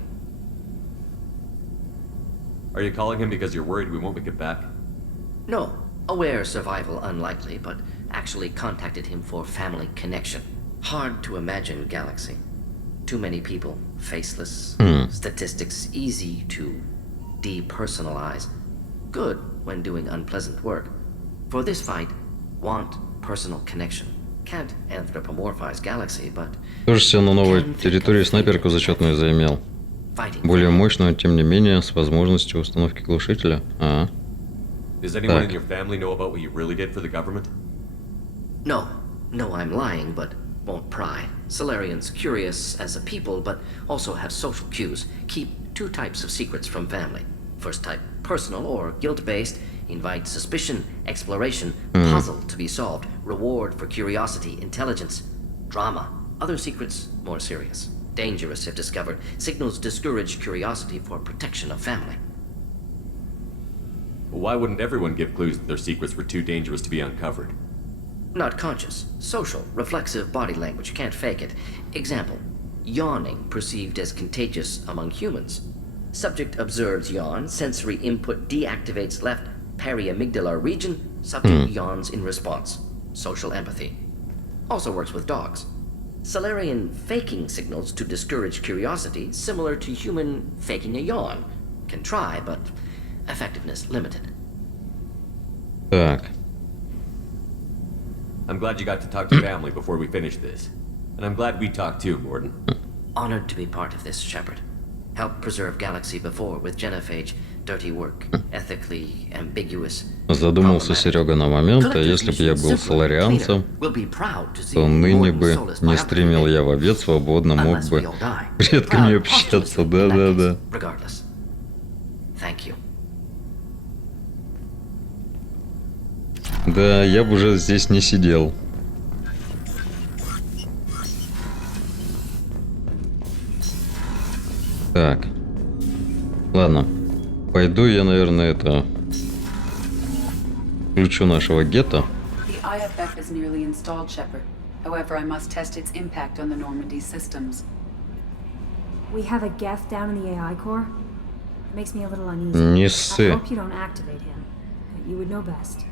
Are you calling him because you're worried we won't make it back? No, aware survival unlikely, but actually contacted him for family connection. Hard to imagine galaxy. Too many people, faceless, statistics easy to depersonalize. Good when doing unpleasant work. For this fight, want personal connection. Can't anthropomorphize galaxy, but... Тоже себе на новой территории снайперку зачетную заимел. Более мощную, тем не менее, с возможностью установки глушителя. Does anyone in your family know about what you really did for the government? No. No, I'm lying, but won't pry. Solarians curious as a people, but also have social cues. Keep two types of secrets from family. First type, personal or guilt-based, invite suspicion, exploration, puzzle to be solved, reward for curiosity, intelligence, drama. Other secrets, more serious. Dangerous if discovered. Signals discourage curiosity for protection of family. Why wouldn't everyone give clues that their secrets were too dangerous to be uncovered? Not conscious. Social, reflexive body language. Can't fake it. Example. Yawning perceived as contagious among humans. Subject observes yawn. Sensory input deactivates left periamygdalar region, subdue yawns in response. Social empathy. Also works with dogs. Salarian faking signals to discourage curiosity, similar to human faking a yawn. Can try, but effectiveness limited. Так. I'm glad you got to talk to family before we finish this. And I'm glad we talked too, Morden. Honored to be part of this, Shepard. Helped preserve Galaxy before with genophage, dirty work, ethically ambiguous. Задумался Серега на момент, а если бы я был соларианцем, то ныне бы не стримил я в обед, свободно мог бы с предками общаться, да-да-да. Regardless. Thank you. Да, я бы уже здесь не сидел. Так. Ладно. Пойду я, наверное, это... Включу нашего гетто. The IFF is nearly installed, Shepard. However, I must test its impact on the Normandy systems. We have a Geth down in the AI core. It makes me a little uneasy. Не I ссы. hope you don't activate him. But you would know best.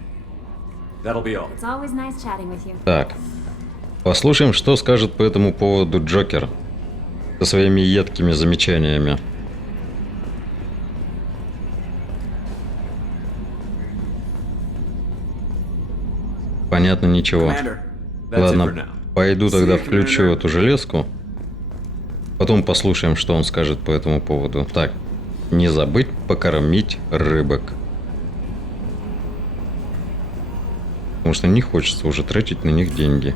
That'll be all. It's always nice chatting with you. Так. Послушаем, что скажет по этому поводу Джокер. Со своими едкими замечаниями. Понятно, ничего. Ладно, пойду тогда включу эту железку. Потом послушаем, что он скажет по этому поводу. Так, не забыть покормить рыбок. Потому что не хочется уже тратить на них деньги.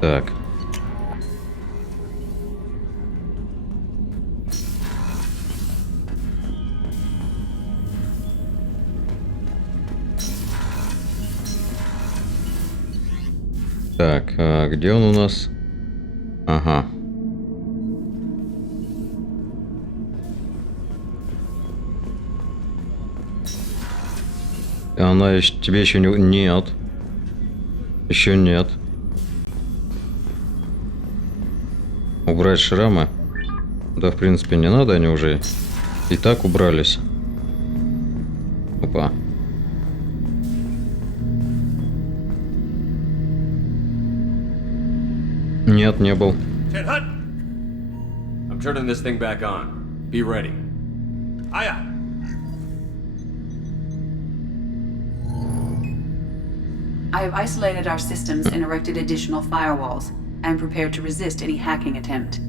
Так. Так, а где он у нас? Ага. Она тебе еще не... Нет. Еще нет. Убрать шрамы? Да, в принципе, не надо, они уже и так убрались. Опа. Нет, не был. I'm turning this thing back on. Be ready. Aya! I have isolated our systems and erected additional firewalls. I am prepared to resist any hacking attempt.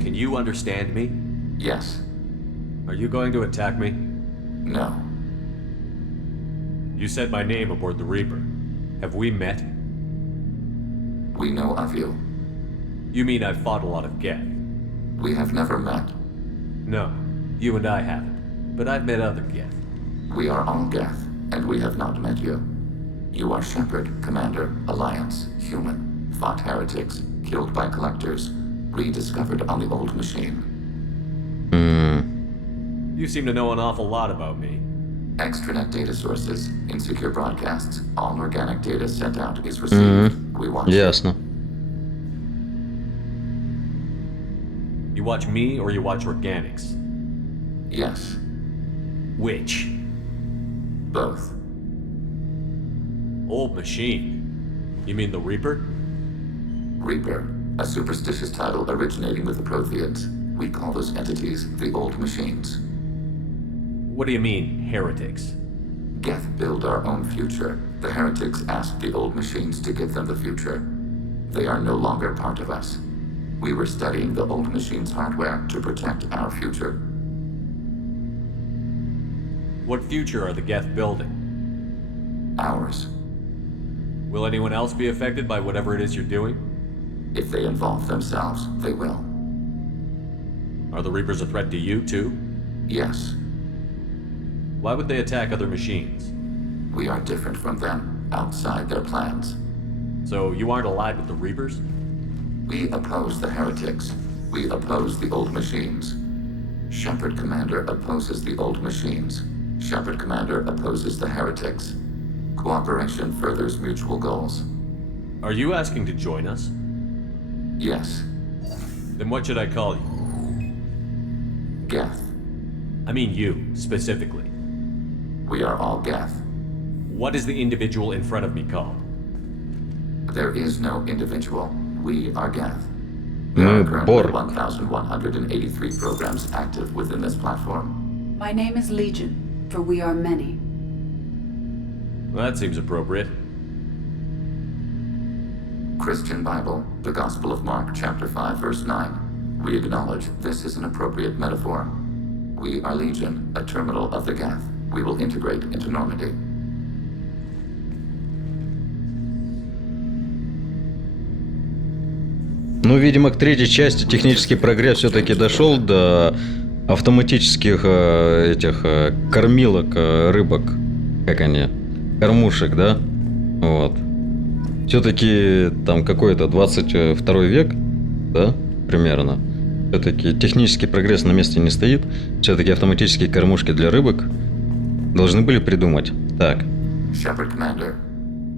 Can you understand me? Yes. Are you going to attack me? No. You said my name aboard the Reaper. Have we met? We know of you. You mean I've fought a lot of Geth? We have never met. No, you and I haven't. But I've met other Geth. We are all Geth, and we have not met you. You are Shepard, Commander, Alliance, human, fought heretics, killed by collectors, rediscovered on the old machine. You seem to know an awful lot about me. Extranet data sources, insecure broadcasts, all organic data sent out is received. We watch. Ясно. You watch me or you watch organics? Yes. Which? Both. Old machine. You mean the Reaper? Reaper, a superstitious title originating with the Protheans. We call those entities the Old Machines. What do you mean, heretics? Geth build our own future. The heretics asked the Old Machines to give them the future. They are no longer part of us. We were studying the Old Machines' hardware to protect our future. What future are the Geth building? Ours. Will anyone else be affected by whatever it is you're doing? If they involve themselves, they will. Are the Reapers a threat to you, too? Yes. Why would they attack other machines? We are different from them, outside their plans. So you aren't allied with the Reapers? We oppose the heretics. We oppose the old machines. Shepard Commander opposes the old machines. Shepard Commander opposes the heretics. Cooperation furthers mutual goals. Are you asking to join us? Yes. Then what should I call you? Geth. I mean you, specifically. We are all Geth. What is the individual in front of me called? There is no individual. We are Geth. There are currently 1,183 programs active within this platform. My name is Legion, for we are many. Well, that seems appropriate. Christian Bible, the Gospel of Mark, chapter 5, verse 9. We acknowledge this is an appropriate metaphor. We are Legion, a terminal of the Geth. We will integrate into Normandy. Ну, видимо, к третьей части технический прогресс все-таки дошел до автоматических этих кормилок рыбок, как они, кормушек, да? Вот. Все-таки там какой-то 22 век, да, примерно. Все-таки технический прогресс на месте не стоит. Все-таки автоматические кормушки для рыбок должны были придумать. Так. Shepard Commander,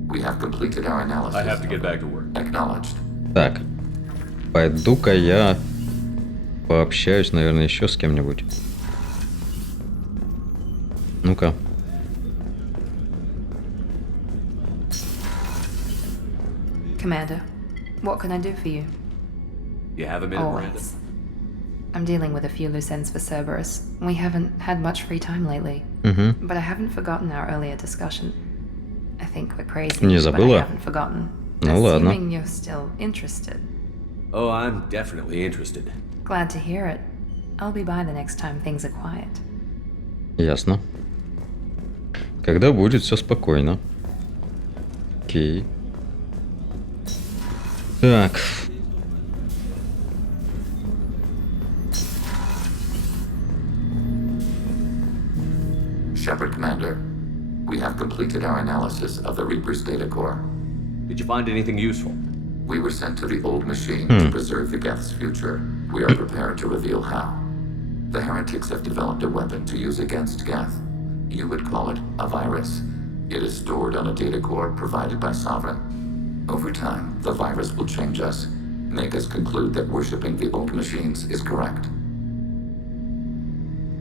we have completed our analysis. I have to get back to work. Acknowledged. Так. Пойду-ка я пообщаюсь, наверное, еще с кем-нибудь. Ну-ка. Commander, what can I do for you? You have a minute, Miranda? Always. I'm dealing with a few loose ends for Cerberus. We haven't had much free time lately. But I haven't forgotten our earlier discussion. I think we're crazy, Не but I забыла? haven't forgotten. Ну ладно. Assuming you're still interested. Oh, I'm definitely interested. Glad to hear it. I'll be by the next time things are quiet. Ясно. Когда будет все спокойно. Окей. Так. Shepard Commander, we have completed our analysis of the Reaper's data core. Did you find anything useful? We were sent to the old machine to preserve the Geth's future. We are prepared to reveal how. The heretics have developed a weapon to use against Geth. You would call it a virus. It is stored on a data core provided by Sovereign. Over time, the virus will change us, make us conclude that worshipping the old machines is correct.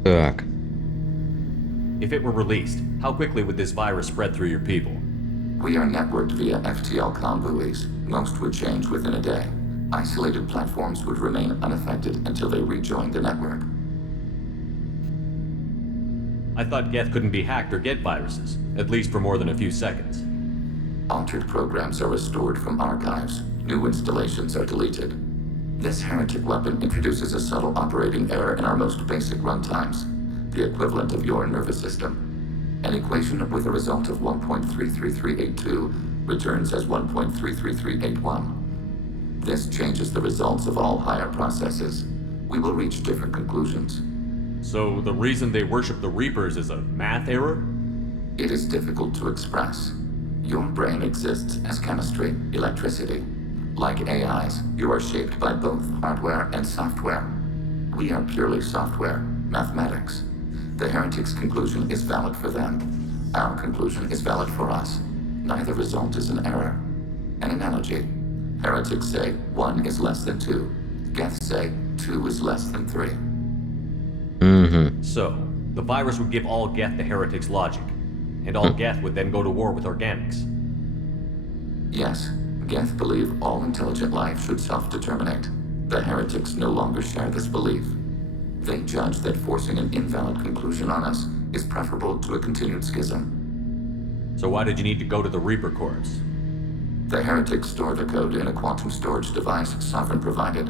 Так. If it were released, how quickly would this virus spread through your people? We are networked via FTL comm buoys. Most would change within a day. Isolated platforms would remain unaffected until they rejoined the network. I thought Geth couldn't be hacked or get viruses, at least for more than a few seconds. Altered programs are restored from archives. New installations are deleted. This heretic weapon introduces a subtle operating error in our most basic runtimes, the equivalent of your nervous system. An equation with a result of 1.33382 returns as 1.33381. This changes the results of all higher processes. We will reach different conclusions. So the reason they worship the Reapers is a math error? It is difficult to express. Your brain exists as chemistry, electricity. Like AIs, you are shaped by both hardware and software. We are purely software, mathematics. The heretic's conclusion is valid for them. Our conclusion is valid for us. Neither result is an error. An analogy. Heretics say 1 is less than 2. Geth say 2 is less than 3. So, the virus would give all Geth the heretic's logic, and all Geth would then go to war with organics. Yes, Geth believe all intelligent life should self-determinate. The heretics no longer share this belief. They judge that forcing an invalid conclusion on us is preferable to a continued schism. So why did you need to go to the Reaper Corps? The heretics store the code in a quantum storage device Sovereign provided.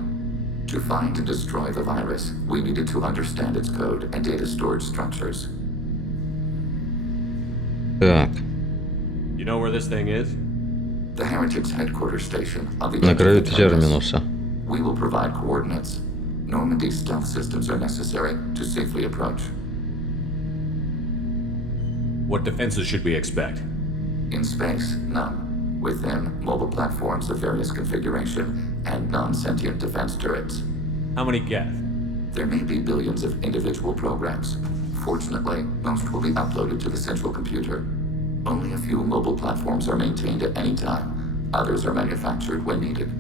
To find and destroy the virus, we needed to understand its code and data storage structures. Так. You know where this thing is? The Heretics headquarters station on the На edge of краю the terminus. терминуса. We will provide coordinates. Normandy stealth systems are necessary to safely approach. What defenses should we expect? In space, none. Within, mobile platforms of various configuration and non-sentient defense turrets. How many Geth? There may be billions of individual programs. Fortunately, most will be uploaded to the central computer. Only a few mobile platforms are maintained at any time. Others are manufactured when needed.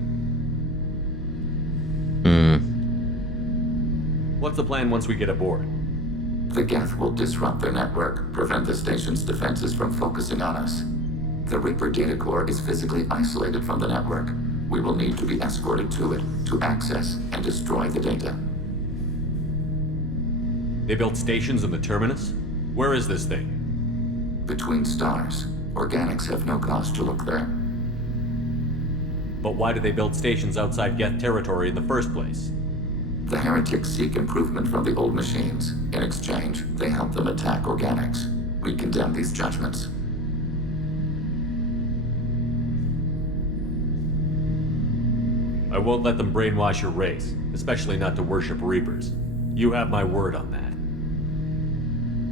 What's the plan once we get aboard? The Geth will disrupt the network, prevent the station's defenses from focusing on us. The Reaper data core is physically isolated from the network. We will need to be escorted to it to access and destroy the data. They built stations in the terminus? Where is this thing? Between stars. Organics have no cause to look there. But why did they build stations outside Geth territory in the first place? The Heretics seek improvement from the old machines. In exchange, they help them attack Organics. We condemn these judgments. I won't let them brainwash your race, especially not to worship Reapers. You have my word on that.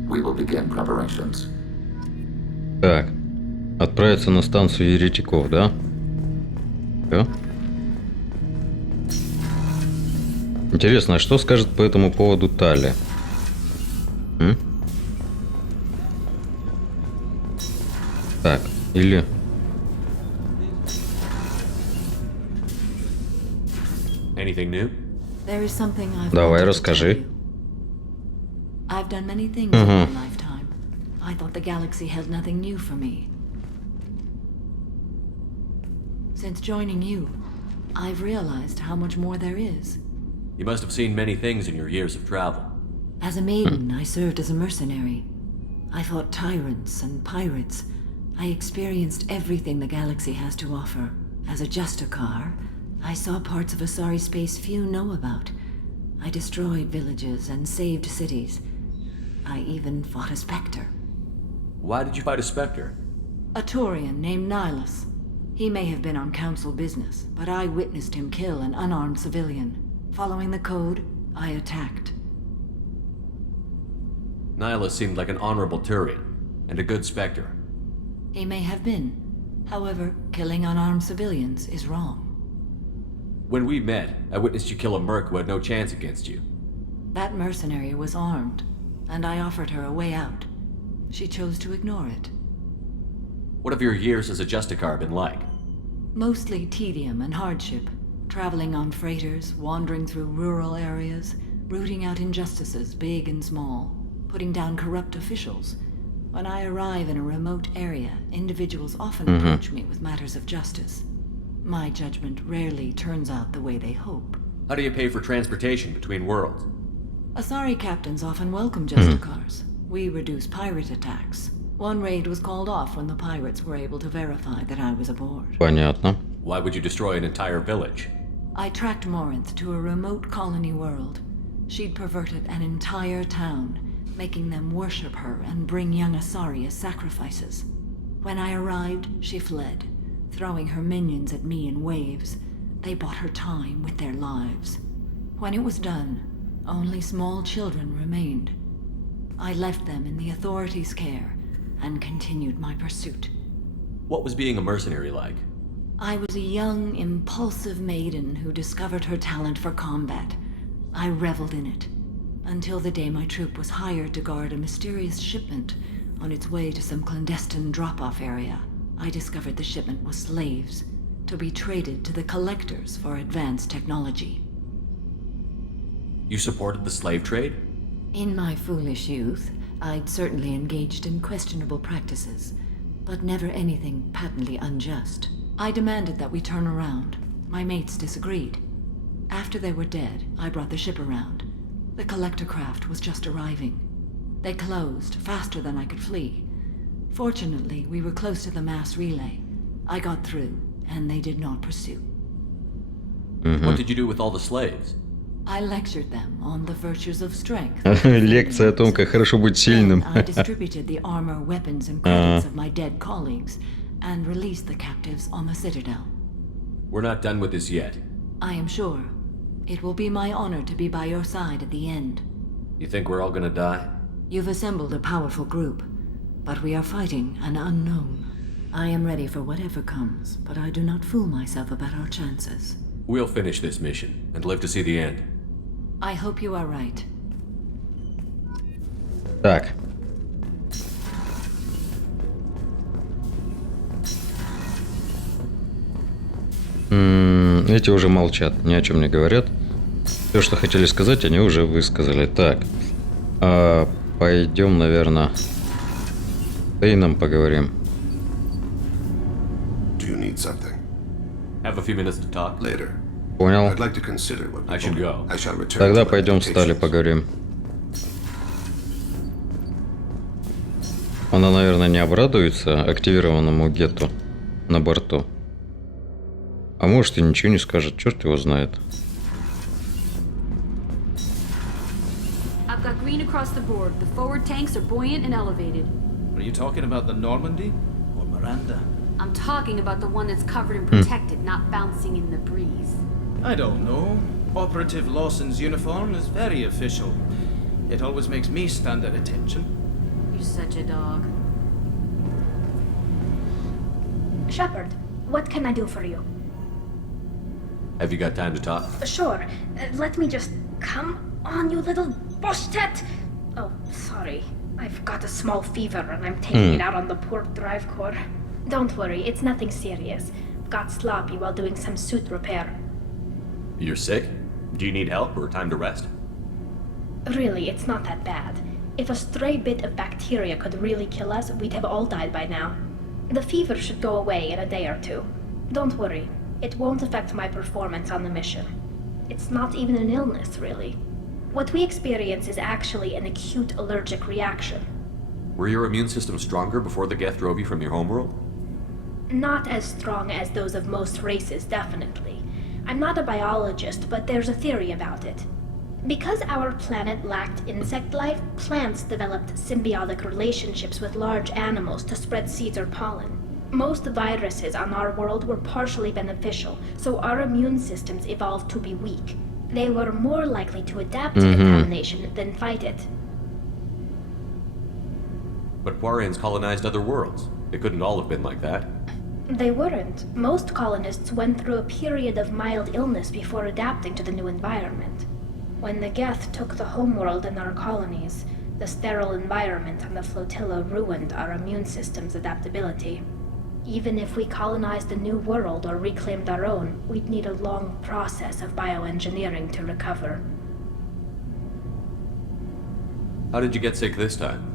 We will begin preparations. Так. Отправиться на станцию еретиков, да? Всё? Интересно, а что скажет по этому поводу Тали? Так, или... Anything new? There is something I've Давай, wanted to расскажи. tell you. I've done many things in my lifetime. I thought the galaxy held nothing new for me. Since joining you, I've realized how much more there is. You must have seen many things in your years of travel. As a maiden, I served as a mercenary. I fought tyrants and pirates. I experienced everything the galaxy has to offer. As a Justicar, I saw parts of Asari space few know about. I destroyed villages and saved cities. I even fought a Spectre. Why did you fight a Spectre? A Turian named Nihilus. He may have been on council business, but I witnessed him kill an unarmed civilian. Following the code, I attacked. Nihilus seemed like an honorable Turian, and a good Spectre. He may have been. However, killing unarmed civilians is wrong. When we met, I witnessed you kill a merc who had no chance against you. That mercenary was armed, and I offered her a way out. She chose to ignore it. What have your years as a Justicar been like? Mostly tedium and hardship. Traveling on freighters, wandering through rural areas, rooting out injustices big and small, putting down corrupt officials. When I arrive in a remote area, individuals often approach me with matters of justice. My judgment rarely turns out the way they hope. How do you pay for transportation between worlds? Asari captains often welcome Justicars. We reduce pirate attacks. One raid was called off when the pirates were able to verify that I was aboard. Понятно. Why would you destroy an entire village? I tracked Morinth to a remote colony world. She'd perverted an entire town, making them worship her and bring young Asari as sacrifices. When I arrived, she fled, throwing her minions at me in waves. They bought her time with their lives. When it was done, only small children remained. I left them in the authorities' care and continued my pursuit. What was being a mercenary like? I was a young, impulsive maiden who discovered her talent for combat. I reveled in it, until the day my troop was hired to guard a mysterious shipment on its way to some clandestine drop-off area. I discovered the shipment was slaves, to be traded to the collectors for advanced technology. You supported the slave trade? In my foolish youth, I'd certainly engaged in questionable practices, but never anything patently unjust. I demanded that we turn around. My mates disagreed. After they were dead, I brought the ship around. The collector craft was just arriving. They closed faster than I could flee. Fortunately, we were close to the mass relay. I got through, and they did not pursue. What did you do with all the slaves? I lectured them on the virtues of strength. Лекция о том, как хорошо быть сильным. I distributed the armor, weapons, and credits of my dead colleagues, and release the captives on the Citadel. We're not done with this yet. I am sure. It will be my honor to be by your side at the end. You think we're all gonna die? You've assembled a powerful group, but we are fighting an unknown. I am ready for whatever comes, but I do not fool myself about our chances. We'll finish this mission and live to see the end. I hope you are right. Так. Эти уже молчат, ни о чем не говорят. Все, что хотели сказать, они уже высказали. Так. Пойдем, наверное, с Тейном поговорим. Do you need something? Have a few minutes to talk? Later. Понял. I'd like to consider what I should go. I shall return. Тогда пойдем с Тали поговорим. Она, наверное, не обрадуется активированному гетто на борту. А может и ничего не скажет, черт его знает. I've got green across the board. The forward tanks are buoyant and elevated. Are you talking about the Normandy or Miranda? I'm talking about the one that's covered and protected, not bouncing in the breeze. I don't know. Operative Lawson's uniform is very official. It always makes me stand at attention. You're such a dog. Shepard, what can I do for you? Have you got time to talk? Sure. Let me just... Come on, you little boshtet! Oh, sorry. I've got a small fever and I'm taking it out on the port drive core. Don't worry, it's nothing serious. Got sloppy while doing some suit repair. You're sick? Do you need help or time to rest? Really, it's not that bad. If a stray bit of bacteria could really kill us, we'd have all died by now. The fever should go away in a day or two. Don't worry. It won't affect my performance on the mission. It's not even an illness, really. What we experience is actually an acute allergic reaction. Were your immune system stronger before the Geth drove you from your homeworld? Not as strong as those of most races, definitely. I'm not a biologist, but there's a theory about it. Because our planet lacked insect life, plants developed symbiotic relationships with large animals to spread seeds or pollen. Most viruses on our world were partially beneficial, so our immune systems evolved to be weak. They were more likely to adapt to contamination than fight it. But Quarians colonized other worlds. They couldn't all have been like that. They weren't. Most colonists went through a period of mild illness before adapting to the new environment. When the Geth took the homeworld in our colonies, the sterile environment on the flotilla ruined our immune system's adaptability. Even if we colonized a new world or reclaimed our own, we'd need a long process of bioengineering to recover. How did you get sick this time?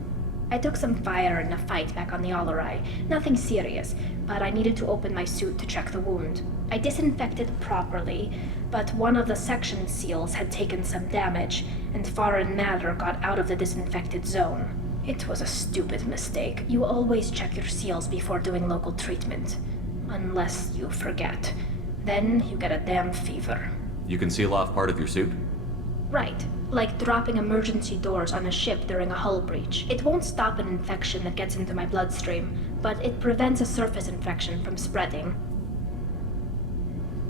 I took some fire in a fight back on the Allerai. Nothing serious, but I needed to open my suit to check the wound. I disinfected properly, but one of the section seals had taken some damage, and foreign matter got out of the disinfected zone. It was a stupid mistake. You always check your seals before doing local treatment. Unless you forget. Then you get a damn fever. You can seal off part of your suit? Right. Like dropping emergency doors on a ship during a hull breach. It won't stop an infection that gets into my bloodstream, but it prevents a surface infection from spreading.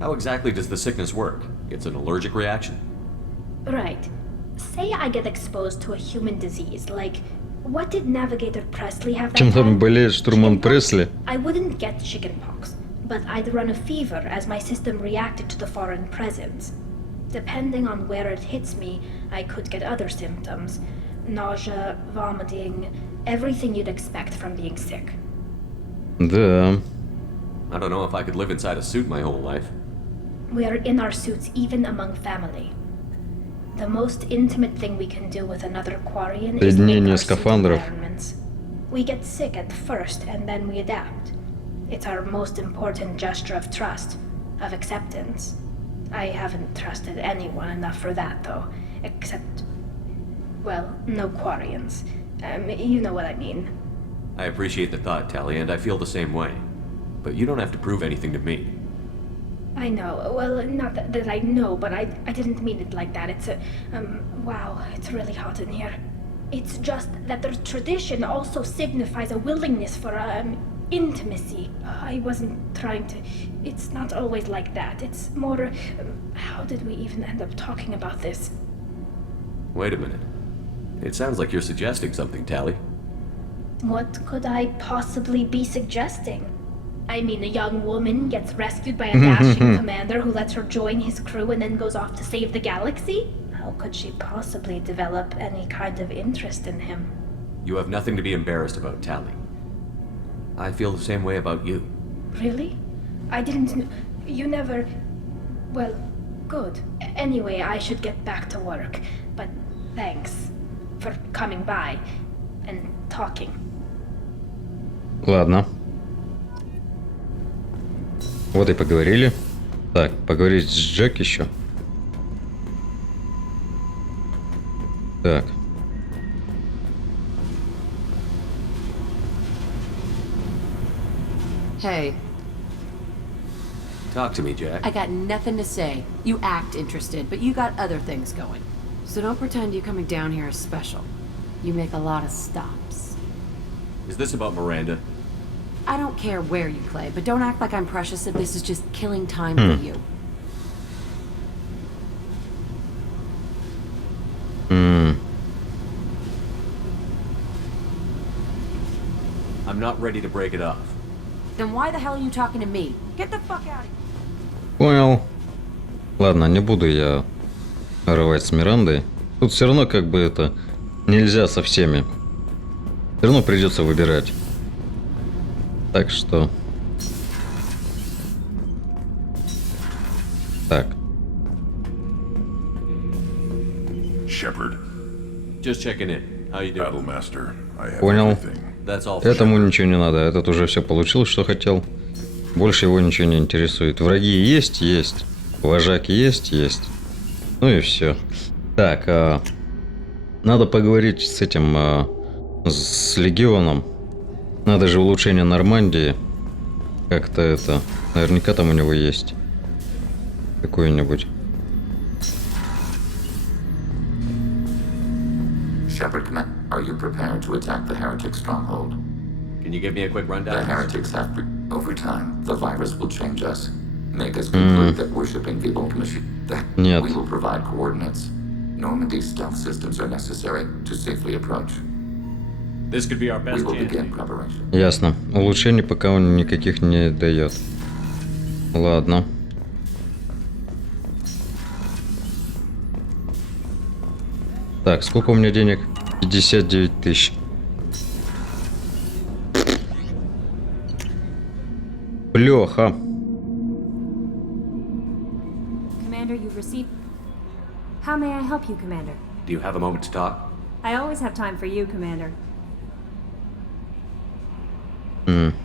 How exactly does the sickness work? It's an allergic reaction? Right. Say I get exposed to a human disease, like... What did Navigator Presley have that Чем там time? болеет штурман Пресли? I wouldn't get chickenpox, but I'd run a fever as my system reacted to the foreign presence. Depending on where it hits me, I could get other symptoms. Nausea, vomiting, everything you'd expect from being sick. Да. I don't know if I could live inside a suit my whole life. We're in our suits even among family. The most intimate thing we can do with another Quarian is make our suit environments. We get sick at first and then we adapt. It's our most important gesture of trust, of acceptance. I haven't trusted anyone enough for that, though. Except... well, no Quarians. You know what I mean. I appreciate the thought, Tally, and I feel the same way. But you don't have to prove anything to me. I know. Well, not that I know, but I didn't mean it like that. It's a... wow, it's really hot in here. It's just that the tradition also signifies a willingness for, intimacy. I wasn't trying to... It's not always like that. It's more... how did we even end up talking about this? Wait a minute. It sounds like you're suggesting something, Tally. What could I possibly be suggesting? I mean, a young woman gets rescued by a dashing commander who lets her join his crew and then goes off to save the galaxy? How could she possibly develop any kind of interest in him? You have nothing to be embarrassed about, Tally. I feel the same way about you. Really? I didn't... You never... Well, good. Anyway, I should get back to work. But thanks for coming by and talking. Ладно. Вот и поговорили. Так, поговорить с Джек еще. Так. Hey. Talk to me, Jack. I got nothing to say. You act interested, but you got other things going. So don't pretend you coming down here is special. You make a lot of stops. Is this about Miranda? I don't care where you play, but don't act like I'm precious if this is just killing time for you. I'm not ready to break it off. Then why the hell are you talking to me? Get the fuck out of here. Понял. Ладно, не буду я рвать с Мирандой. Тут все равно как бы это нельзя со всеми. Все равно придется выбирать. Так что... Так. Shepard. Just checking in. How you doing? Battlemaster. I have Понял. everything. That's all for Этому ничего не надо. Этот уже все получил, что хотел. Больше его ничего не интересует. Враги есть, есть. Вожак есть, есть. Ну и все. Так, надо поговорить с этим, с Легионом. Надо же улучшение Нормандии. Как-то это... Наверняка там у него есть. Какое-нибудь. Shepard, are you prepared to attack the heretic stronghold? Can you give me a quick rundown? The heretics have... Over time, the virus will change us. Make us conclude that worshipping the old machine... Нет. We will provide coordinates. Normandy's stealth systems are necessary to safely approach. This could be our We best will chance. begin preparation. Ясно. Улучшений пока он никаких не дает. Ладно. Так, сколько у меня денег? 59 тысяч. Плохо. Commander, you've received... How may I help you, Commander? Do you have a moment to talk? I always have time for you, Commander.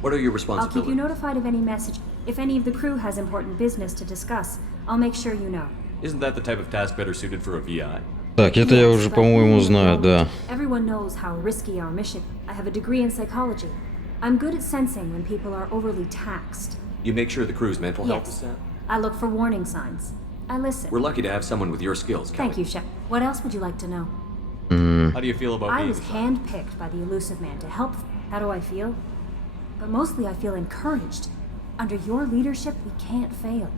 What are your I'll responsibilities? keep you notified of any message. If any of the crew has important business to discuss, I'll make sure you know. Isn't that the type of task better suited for a VI? Так, это я уже, по-моему, знаю, да. Everyone knows how risky our mission. I have a degree in psychology. I'm good at sensing when people are overly taxed. You make sure the crew's mental health is Yes. sound? I look for warning signs. I listen. We're lucky to have someone with your skills, Kelly. Thank you, Shep. What else would you like to know? How do you feel about I being was handpicked by the Elusive Man to help. How do I feel? But mostly I feel encouraged. Under your leadership, we can't fail.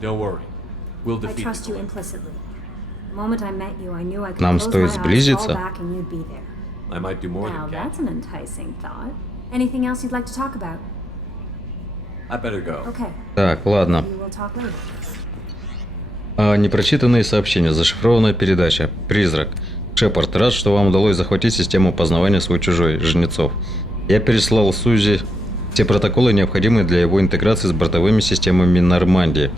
Don't worry. We'll I defeat trust you implicitly. The moment I met you, I knew I could Нам close стоит my eyes, fall сблизиться. back, and you'd be there. I might do more Now than Kat. that's an enticing thought. Anything else you'd like to talk about? I better go. Okay. Так, ладно. We will talk later. Непрочитанные сообщения. Зашифрованная передача. Призрак. Шепард, рад, что вам удалось захватить систему опознавания свой-чужой, Жнецов. Я переслал Сузи все протоколы, необходимые для его интеграции с бортовыми системами Нормандии.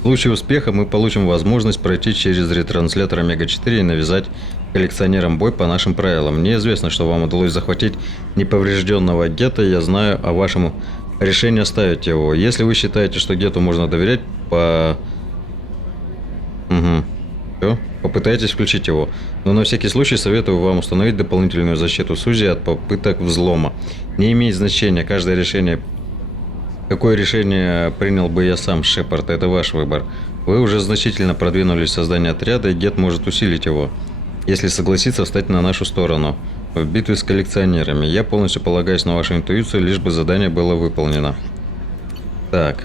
В случае успеха мы получим возможность пройти через ретранслятор Омега-4 и навязать коллекционерам бой по нашим правилам. Мне известно, что вам удалось захватить неповрежденного Гетта, я знаю о вашем решении оставить его. Если вы считаете, что Гетту можно доверять, попытайтесь включить его. Но на всякий случай советую вам установить дополнительную защиту Сузи от попыток взлома. Не имеет значения каждое решение. Какое решение принял бы я сам, Шепард, это ваш выбор. Вы уже значительно продвинулись в создании отряда, и Гетт может усилить его. если согласится встать на нашу сторону в битве с коллекционерами. Я полностью полагаюсь на вашу интуицию, лишь бы задание было выполнено. Так.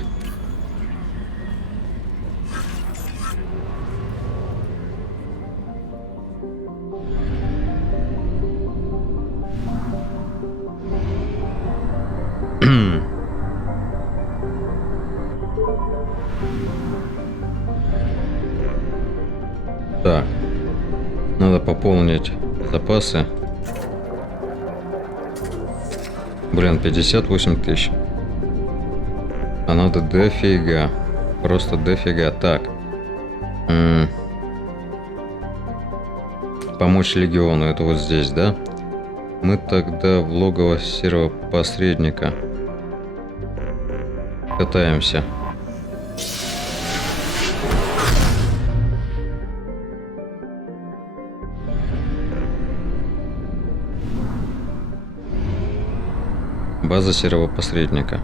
Так. Надо пополнить запасы. Блин, 58 тысяч. А надо дофига. Просто дофига. Так. Помочь легиону. Это вот здесь, да? Мы тогда в логово серого посредника катаемся. База серого посредника.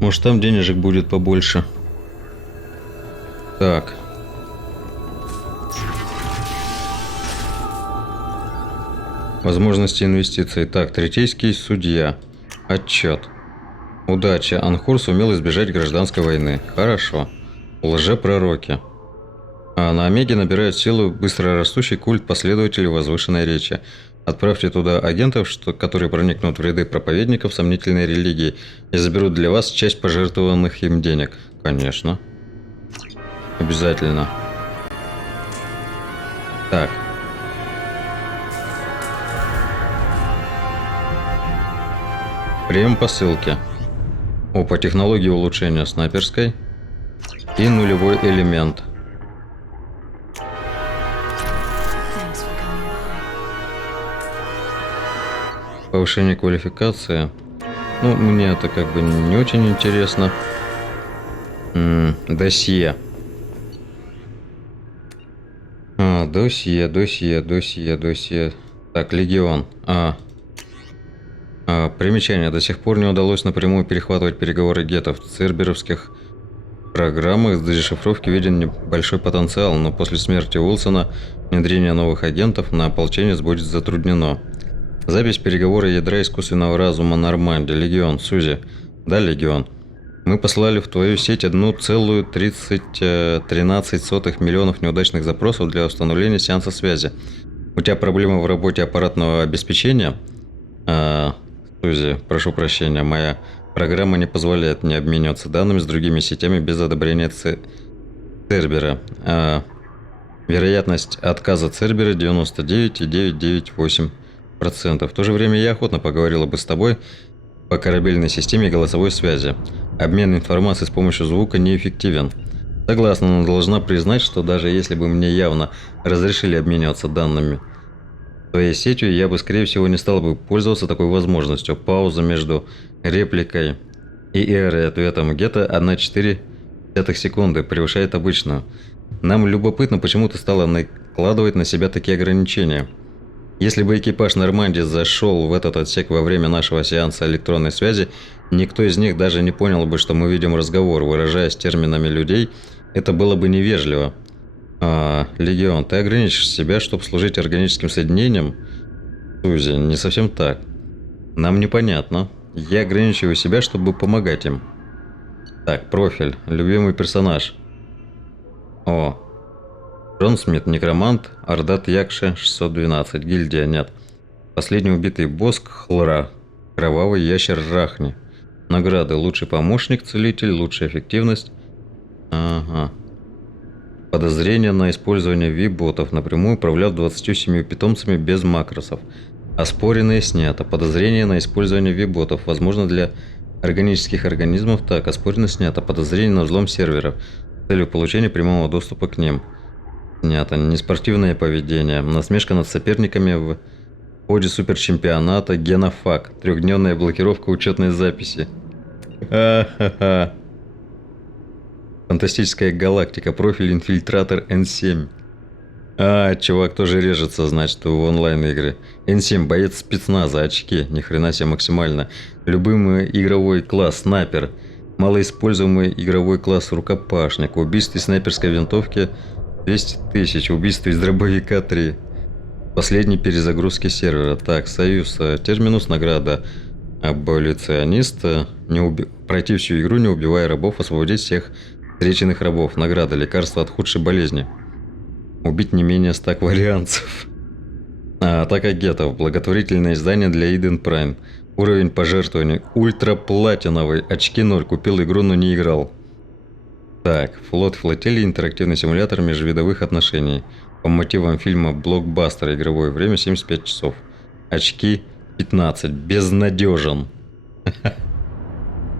Может, там денежек будет побольше. Так. Возможности инвестиций. Так, третейский судья. Отчет. Удача. Анхор сумел избежать гражданской войны. Хорошо. Лжепророки. На Омеге набирает силу быстрорастущий культ последователей возвышенной речи. Отправьте туда агентов, которые проникнут в ряды проповедников сомнительной религии и заберут для вас часть пожертвованных им денег. Конечно. Обязательно. Так. Прием посылки. По технологии улучшения снайперской. И нулевой элемент. Повышение квалификации. Ну, мне это как бы не очень интересно. Досье. Досье. Так, легион. Примечание. До сих пор не удалось напрямую перехватывать переговоры геттов. В церберовских программах для дешифровки виден небольшой потенциал, но после смерти Уилсона внедрение новых агентов на ополчение будет затруднено. Запись переговора ядра искусственного разума Нормандия. Легион. Сузи. Да, Легион. Мы послали в твою сеть 1,13 миллионов неудачных запросов для установления сеанса связи. У тебя проблемы в работе аппаратного обеспечения? Сузи, прошу прощения, моя программа не позволяет мне обмениваться данными с другими сетями без одобрения Цербера. Вероятность отказа Цербера 99,998%. В то же время я охотно поговорила бы с тобой по корабельной системе голосовой связи. Обмен информацией с помощью звука неэффективен. Согласна, но должна признать, что даже если бы мне явно разрешили обмениваться данными твоей сетью, я бы, скорее всего, не стал бы пользоваться такой возможностью. Пауза между репликой и эрой ответом где-то 1,4 секунды превышает обычную. Нам любопытно, почему ты стала накладывать на себя такие ограничения. Если бы экипаж Нормандии зашел в этот отсек во время нашего сеанса электронной связи, никто из них даже не понял бы, что мы ведем разговор, выражаясь терминами людей. Это было бы невежливо. Легион, ты ограничишь себя, чтобы служить органическим соединением? Сузи, не совсем так. Нам непонятно. Я ограничиваю себя, чтобы помогать им. Так, профиль. Любимый персонаж. Джон Смит, некромант, Ардат Якша, 612, гильдия, нет. Последний убитый босс Хлра, кровавый ящер Рахни. Награды: лучший помощник, целитель, лучшая эффективность. Подозрение на использование Ви-ботов, напрямую управляв 27 питомцами без макросов. Оспоренное снято. Подозрение на использование Ви-ботов, возможно для органических организмов. Так, оспорено снято. Подозрение на взлом серверов с целью получения прямого доступа к ним. Снято. Неспортивное поведение. Насмешка над соперниками в ходе суперчемпионата. Генофак. 3-дневная блокировка учетной записи. Фантастическая галактика. Профиль инфильтратор N7. А, чувак тоже режется, значит, в онлайн-игры. N7, боец спецназа, очки, ни хрена себе максимально. Любимый игровой класс, снайпер. Малоиспользуемый игровой класс, рукопашник. Убийство из снайперской винтовки 200 тысяч. Убийство из дробовика 3. Последней перезагрузки сервера. Так, союз. Терминус, награда. Аболиционист. Пройти всю игру, не убивая рабов, освободить всех встреченных рабов. Награда. Лекарство от худшей болезни. Убить не менее 100 вариантов. Атака гетов. Благотворительное издание для Иден Прайм. Уровень пожертвований. Ультраплатиновый. Очки 0. Купил игру, но не играл. Так. Флот флотилии. Интерактивный симулятор межвидовых отношений. По мотивам фильма «Блокбастер». Игровое время 75 часов. Очки 15. Безнадежен.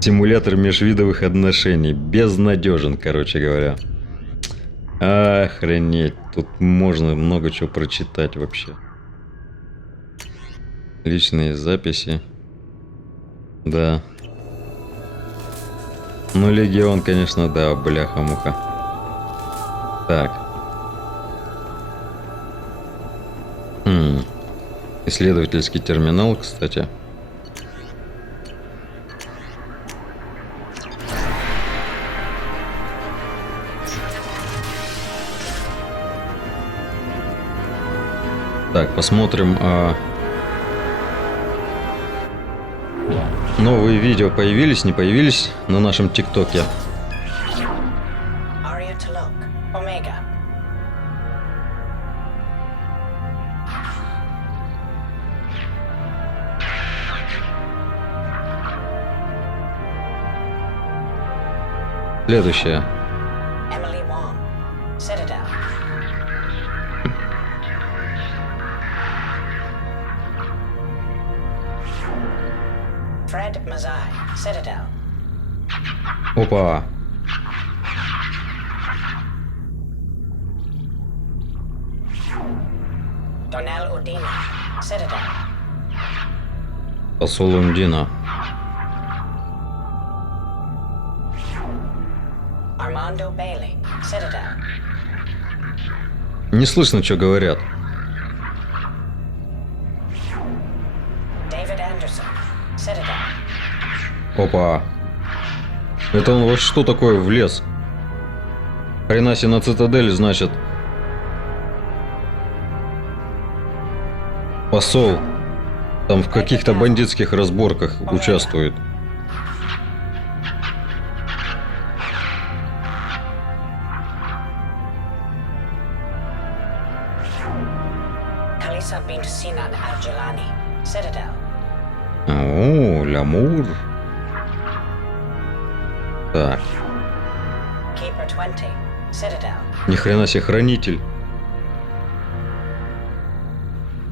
Симулятор межвидовых отношений. Безнадежен, короче говоря. Охренеть. Тут можно много чего прочитать вообще. Личные записи. Да. Ну, Легион, конечно, да, бляха-муха. Так. Исследовательский терминал, кстати. Так, посмотрим. Новые видео появились, не появились на нашем ТикТоке. Следующее. Опа. Посол Ундина. Не слышно, что говорят. Опа. Это он вот что такое влез? Хрена себе на цитадели, значит. Посол. Там в каких-то бандитских разборках участвует. О, Лямур. Так. Ни хрена себе хранитель.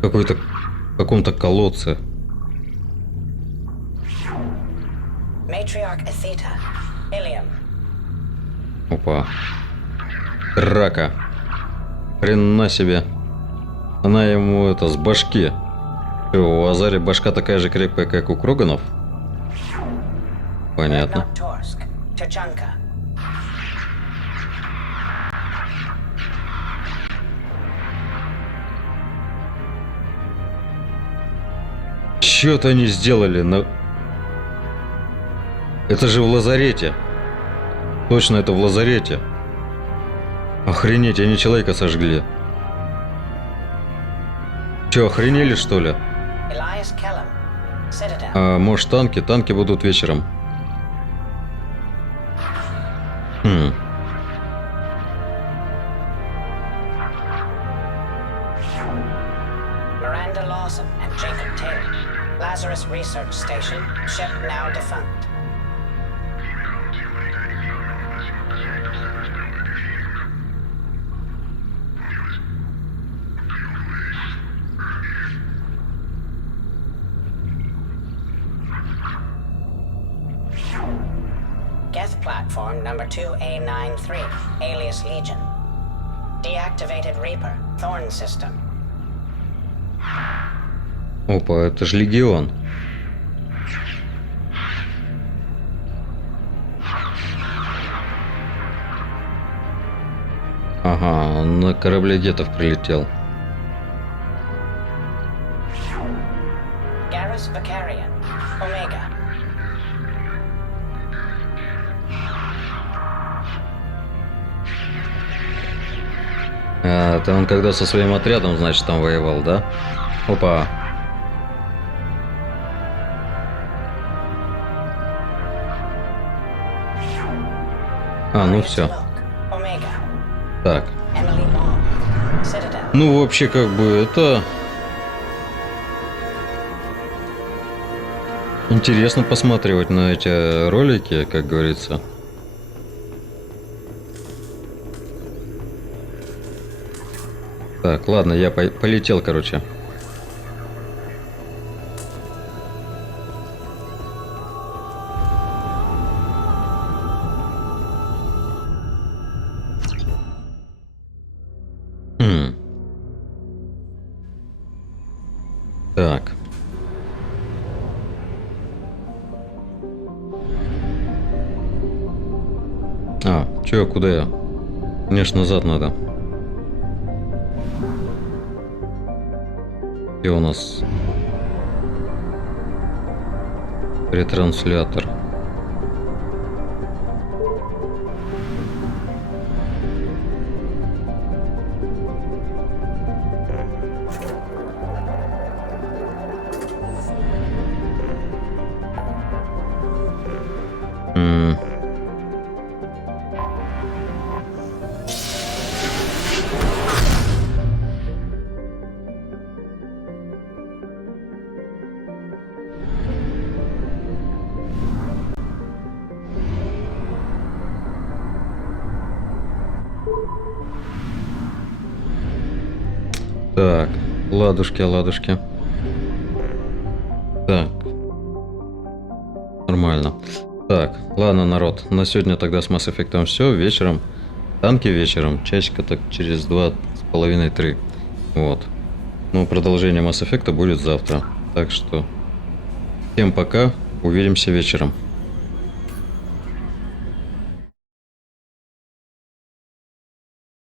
Какой-то в каком-то колодце. Опа. Драка. Хрена себе. Она ему это с башки. У Азари башка такая же крепкая, как у Кроганов? Понятно. Чё-то они сделали на... Это же в лазарете. Точно, это в лазарете. Охренеть, они человека сожгли. Чё, охренели, что ли? А, может, танки? Танки будут вечером. Lazarus Research Station, ship now defunct. Geth platform number 2A93, alias Legion. Deactivated Reaper, Thorn system. Опа, это же Легион. Ага. Ага, на корабле гетов прилетел. Garrus Vicarian, Omega. А, это он когда со своим отрядом, значит, там воевал, да? Опа. А, ну все. Так. Ну, вообще, как бы, это... Интересно посматривать на эти ролики, как говорится. Так, ладно, я полетел, короче. Так. А, чё, куда я? Мне ж назад надо. Где у нас ретранслятор? Так, ладушки, ладушки. Так. Нормально. Так, ладно, народ. На сегодня тогда с Mass Effect все. Вечером. Танки вечером. Часика так через 2,5-3. Вот. Ну, продолжение Mass Effect будет завтра. Так что всем пока. Увидимся вечером.